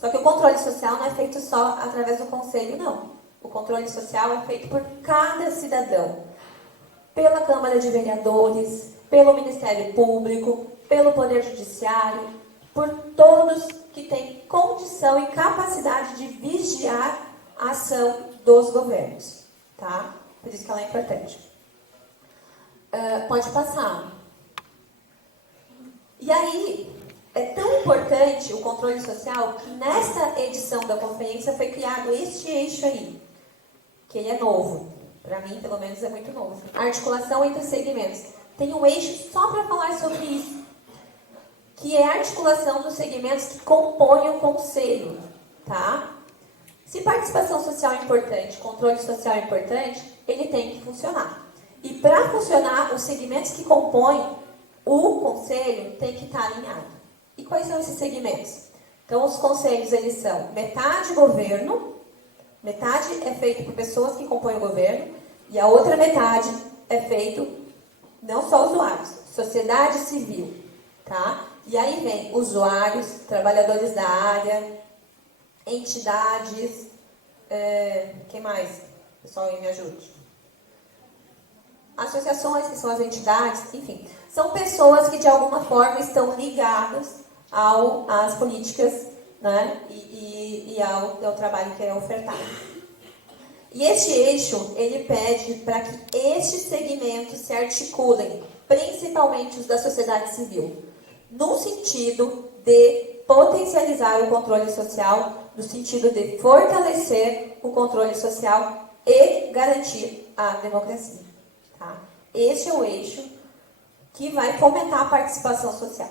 Só que o controle social não é feito só através do conselho, não. O controle social é feito por cada cidadão, pela Câmara de Vereadores, pelo Ministério Público, pelo Poder Judiciário, por todos que têm condição e capacidade de vigiar a ação dos governos, tá? Por isso que ela é importante. Pode passar. E aí, é tão importante o controle social que nesta edição da conferência foi criado este eixo aí, que ele é novo. Para mim, pelo menos, é muito novo. A articulação entre segmentos. Tem um eixo só para falar sobre isso, que é a articulação dos segmentos que compõem o conselho, tá? Se participação social é importante, controle social é importante, ele tem que funcionar. E para funcionar, os segmentos que compõem o conselho têm que estar alinhados. E quais são esses segmentos? Então, os conselhos, eles são metade governo, metade é feito por pessoas que compõem o governo, e a outra metade é feito, não só usuários, sociedade civil, tá? E aí vem usuários, trabalhadores da área, entidades, quem mais? Pessoal, aí me ajude. Associações, que são as entidades, enfim. São pessoas que, de alguma forma, estão ligadas às políticas, né, e ao trabalho que é ofertado. E este eixo, ele pede para que estes segmentos se articulem, principalmente os da sociedade civil, no sentido de potencializar o controle social, no sentido de fortalecer o controle social e garantir a democracia. Tá? Este é o eixo que vai fomentar a participação social.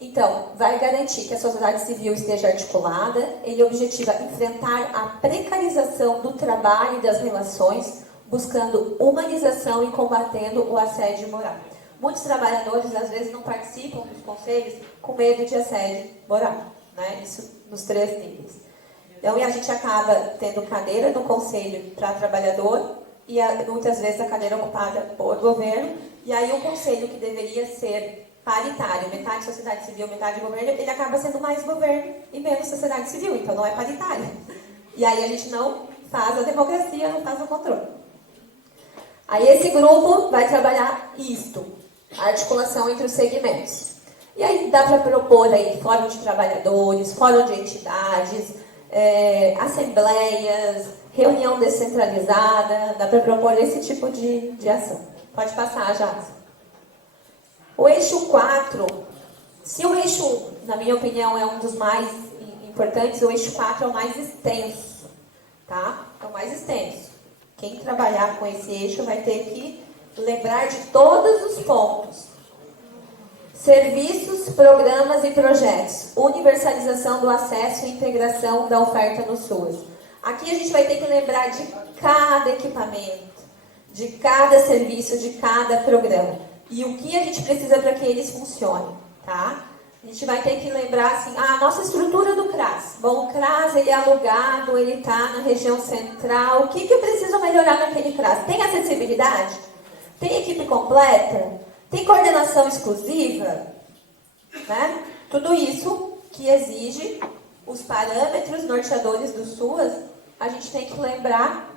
Então, vai garantir que a sociedade civil esteja articulada, ele objetiva enfrentar a precarização do trabalho e das relações, buscando humanização e combatendo o assédio moral. Muitos trabalhadores, às vezes, não participam dos conselhos com medo de assédio moral, né? Isso nos 3 níveis. Então, a gente acaba tendo cadeira no conselho para trabalhador e muitas vezes a cadeira ocupada por governo, e aí o conselho que deveria ser paritário, metade sociedade civil, metade governo, ele acaba sendo mais governo e menos sociedade civil, então não é paritário. E aí a gente não faz a democracia, não faz o controle. Aí esse grupo vai trabalhar isto, a articulação entre os segmentos. E aí dá para propor aí fórum de trabalhadores, fórum de entidades, assembleias, reunião descentralizada, dá para propor esse tipo de ação. Pode passar, Jackson. O eixo 4, se o eixo 1, na minha opinião, é um dos mais importantes, o eixo 4 é o mais extenso, tá? É o mais extenso. Quem trabalhar com esse eixo vai ter que lembrar de todos os pontos. Serviços, programas e projetos. Universalização do acesso e integração da oferta no SUAS. Aqui a gente vai ter que lembrar de cada equipamento, de cada serviço, de cada programa. E o que a gente precisa para que eles funcionem, tá? A gente vai ter que lembrar, assim, a nossa estrutura do CRAS. Bom, o CRAS, ele é alugado, ele está na região central. O que eu preciso melhorar naquele CRAS? Tem acessibilidade? Tem equipe completa? Tem coordenação exclusiva? Né? Tudo isso que exige os parâmetros norteadores do SUAS, a gente tem que lembrar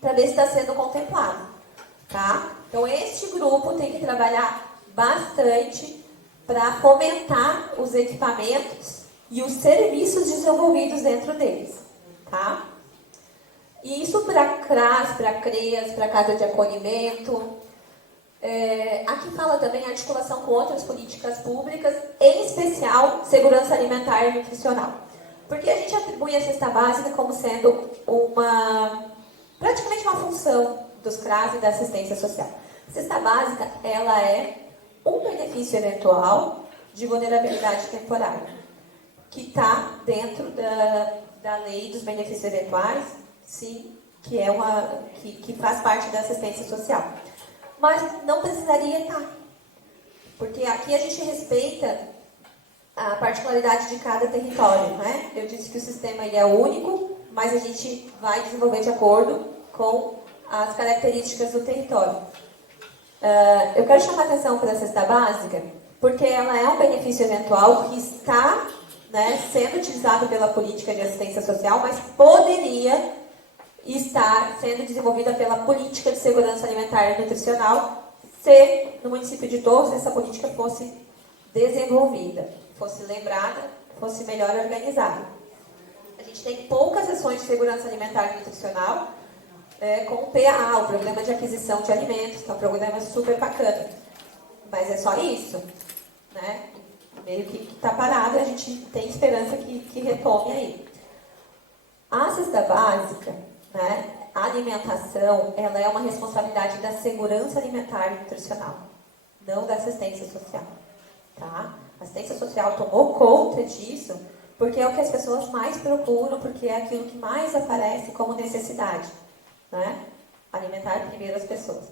para ver se está sendo contemplado, tá? Então, este grupo tem que trabalhar bastante para fomentar os equipamentos e os serviços desenvolvidos dentro deles, tá? E isso para CRAS, para CREAS, para Casa de Acolhimento. Aqui fala também a articulação com outras políticas públicas, em especial segurança alimentar e nutricional. Porque a gente atribui a cesta básica como sendo praticamente uma função dos CRAS e da assistência social. A cesta básica, ela é um benefício eventual de vulnerabilidade temporária, que está dentro da lei dos benefícios eventuais, sim, que faz parte da assistência social. Mas não precisaria estar, porque aqui a gente respeita a particularidade de cada território, né? Eu disse que o sistema ele é único, mas a gente vai desenvolver de acordo com as características do território. Eu quero chamar a atenção para a cesta básica, porque ela é um benefício eventual que está, né, sendo utilizado pela política de assistência social, mas poderia e estar sendo desenvolvida pela Política de Segurança Alimentar e Nutricional, se no município de Torres essa política fosse desenvolvida, fosse lembrada, fosse melhor organizada. A gente tem poucas ações de segurança alimentar e nutricional, com o PAA, o Programa de Aquisição de Alimentos, que é um programa super bacana. Mas é só isso, né? Meio que está parado e a gente tem esperança que retome aí. A cesta básica, né, a alimentação, ela é uma responsabilidade da segurança alimentar e nutricional, não da assistência social. Tá? A assistência social tomou conta disso porque é o que as pessoas mais procuram, porque é aquilo que mais aparece como necessidade. Né? Alimentar primeiro as pessoas.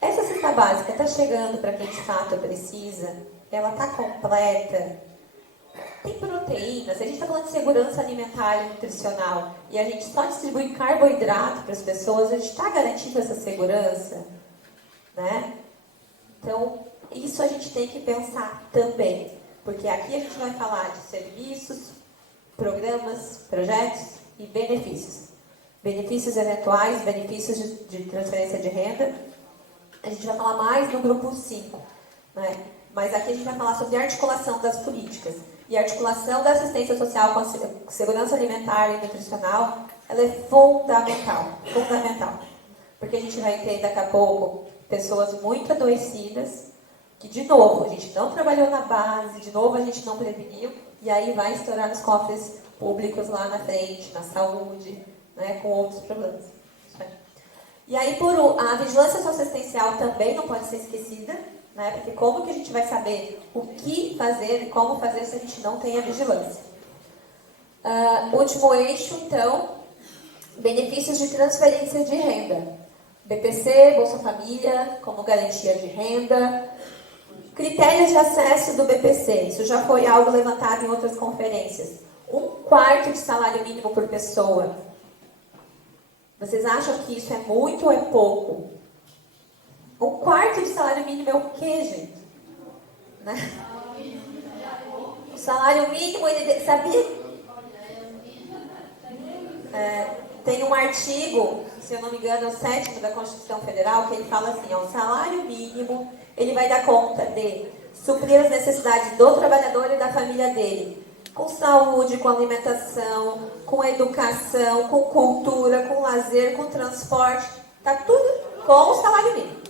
Essa cesta básica está chegando para quem de fato precisa, ela está completa, tem proteínas, a gente está falando de segurança alimentar e nutricional, e a gente só distribui carboidrato para as pessoas, a gente está garantindo essa segurança? Né? Então, isso a gente tem que pensar também, porque aqui a gente vai falar de serviços, programas, projetos e benefícios. Benefícios eventuais, benefícios de transferência de renda. A gente vai falar mais no grupo 5. Né? Mas aqui a gente vai falar sobre a articulação das políticas. E a articulação da assistência social com a segurança alimentar e nutricional, ela é fundamental. Fundamental. Porque a gente vai ter daqui a pouco pessoas muito adoecidas, que de novo a gente não trabalhou na base, de novo a gente não preveniu, e aí vai estourar nos cofres públicos lá na frente, na saúde, né, com outros problemas. E aí, a vigilância socioassistencial também não pode ser esquecida, né, porque como que a gente vai saber o que fazer e como fazer se a gente não tem a vigilância? Último eixo, então, benefícios de transferência de renda. BPC, Bolsa Família, como garantia de renda. Critérios de acesso do BPC, isso já foi algo levantado em outras conferências. 1/4 de salário mínimo por pessoa. Vocês acham que isso é muito ou é pouco? 1/4 de salário mínimo é o quê, gente? Né? O salário mínimo, ele sabia? Tem um artigo, se eu não me engano, o 7º da Constituição Federal, que ele fala assim, o salário mínimo, ele vai dar conta de suprir as necessidades do trabalhador e da família dele, com saúde, com alimentação, com educação, com cultura, com lazer, com transporte, tá tudo com o salário mínimo,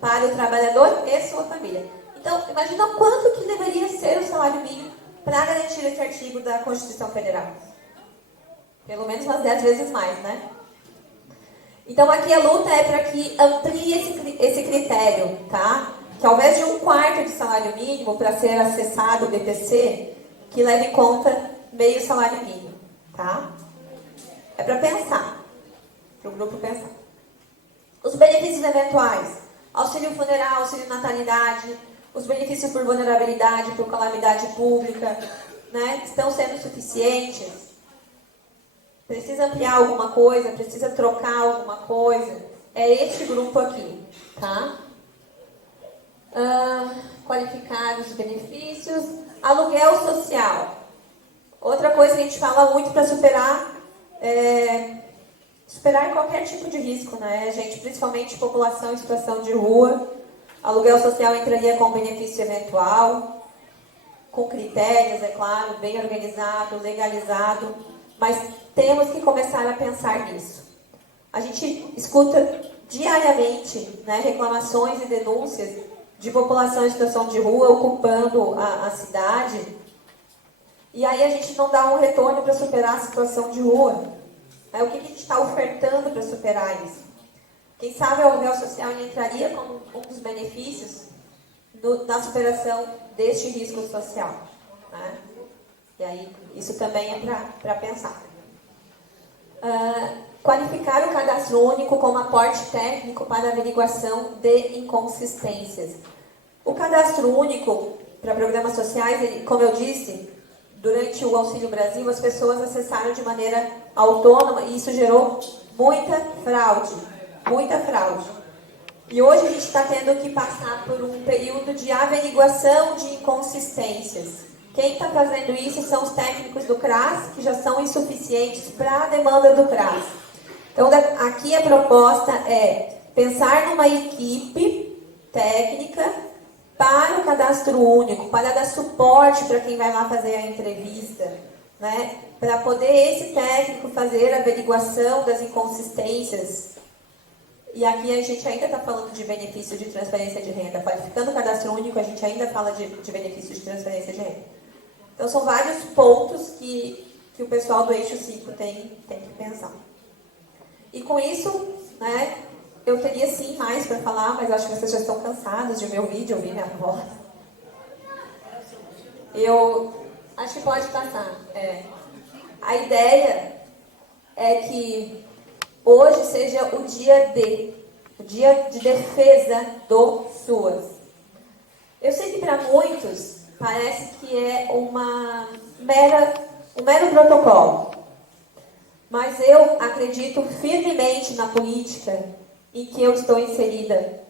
para o trabalhador e sua família. Então, imagina quanto que deveria ser o salário mínimo para garantir esse artigo da Constituição Federal. Pelo menos umas 10 vezes mais, né? Então, aqui a luta é para que amplie esse critério, tá? Que ao invés de 1/4 de salário mínimo para ser acessado o BPC, que leve em conta meio salário mínimo, tá? É para pensar, para o grupo pensar. Os benefícios eventuais, auxílio funeral, auxílio natalidade, os benefícios por vulnerabilidade, por calamidade pública, né? Estão sendo suficientes? Precisa ampliar alguma coisa? Precisa trocar alguma coisa? É esse grupo aqui, tá? Qualificar os benefícios. Aluguel social. Outra coisa que a gente fala muito para superar qualquer tipo de risco, né, gente? Principalmente população em situação de rua. Aluguel social entraria com benefício eventual, com critérios, é claro, bem organizado, legalizado, mas temos que começar a pensar nisso. A gente escuta diariamente, né, reclamações e denúncias de população em situação de rua ocupando a cidade, e aí a gente não dá um retorno para superar a situação de rua. O que a gente está ofertando para superar isso? Quem sabe o aluguel social entraria como um dos benefícios na superação deste risco social. Né? E aí, isso também é para pensar. Qualificar o cadastro único como aporte técnico para averiguação de inconsistências. O cadastro único para programas sociais, ele, como eu disse, durante o Auxílio Brasil, as pessoas acessaram de maneira autônoma e isso gerou muita fraude. Muita fraude. E hoje a gente está tendo que passar por um período de averiguação de inconsistências. Quem está fazendo isso são os técnicos do CRAS, que já são insuficientes para a demanda do CRAS. Então, aqui a proposta é pensar numa equipe técnica para o cadastro único, para dar suporte para quem vai lá fazer a entrevista, né? Para poder esse técnico fazer a averiguação das inconsistências. E aqui a gente ainda está falando de benefício de transferência de renda. Qualificando o cadastro único, a gente ainda fala de benefício de transferência de renda. Então, são vários pontos que o pessoal do Eixo 5 tem que pensar. E com isso, né, eu teria sim mais para falar, mas acho que vocês já estão cansados de ver o vídeo, ouvir minha voz. Eu acho que pode passar. A ideia é que hoje seja o dia de defesa do SUAS. Eu sei que para muitos parece que é um mero protocolo, mas eu acredito firmemente na política em que eu estou inserida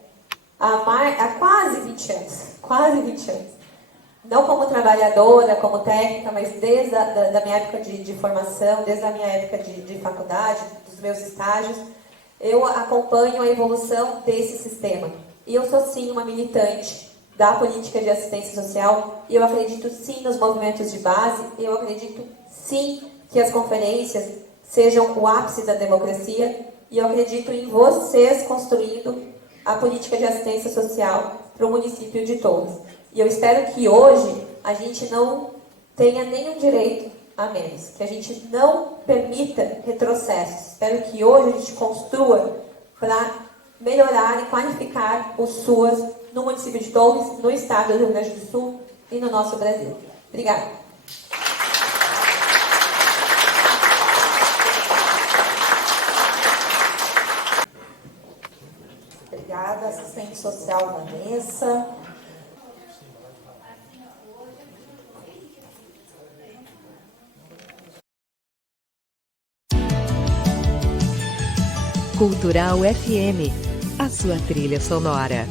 há quase 20 anos. Não como trabalhadora, como técnica, mas desde da minha época de formação, desde a minha época de faculdade, dos meus estágios, eu acompanho a evolução desse sistema. E eu sou sim uma militante da política de assistência social, e eu acredito sim nos movimentos de base, eu acredito sim que as conferências sejam o ápice da democracia, e eu acredito em vocês construindo a política de assistência social para o município de Torres. E eu espero que hoje a gente não tenha nenhum direito a menos, que a gente não permita retrocessos. Espero que hoje a gente construa para melhorar e qualificar o SUAS no município de Torres, no estado do Rio Grande do Sul e no nosso Brasil. Obrigada. Obrigada, assistente social Vanessa. Cultural FM, a sua trilha sonora.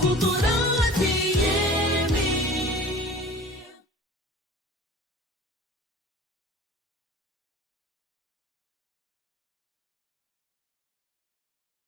Cultural FM.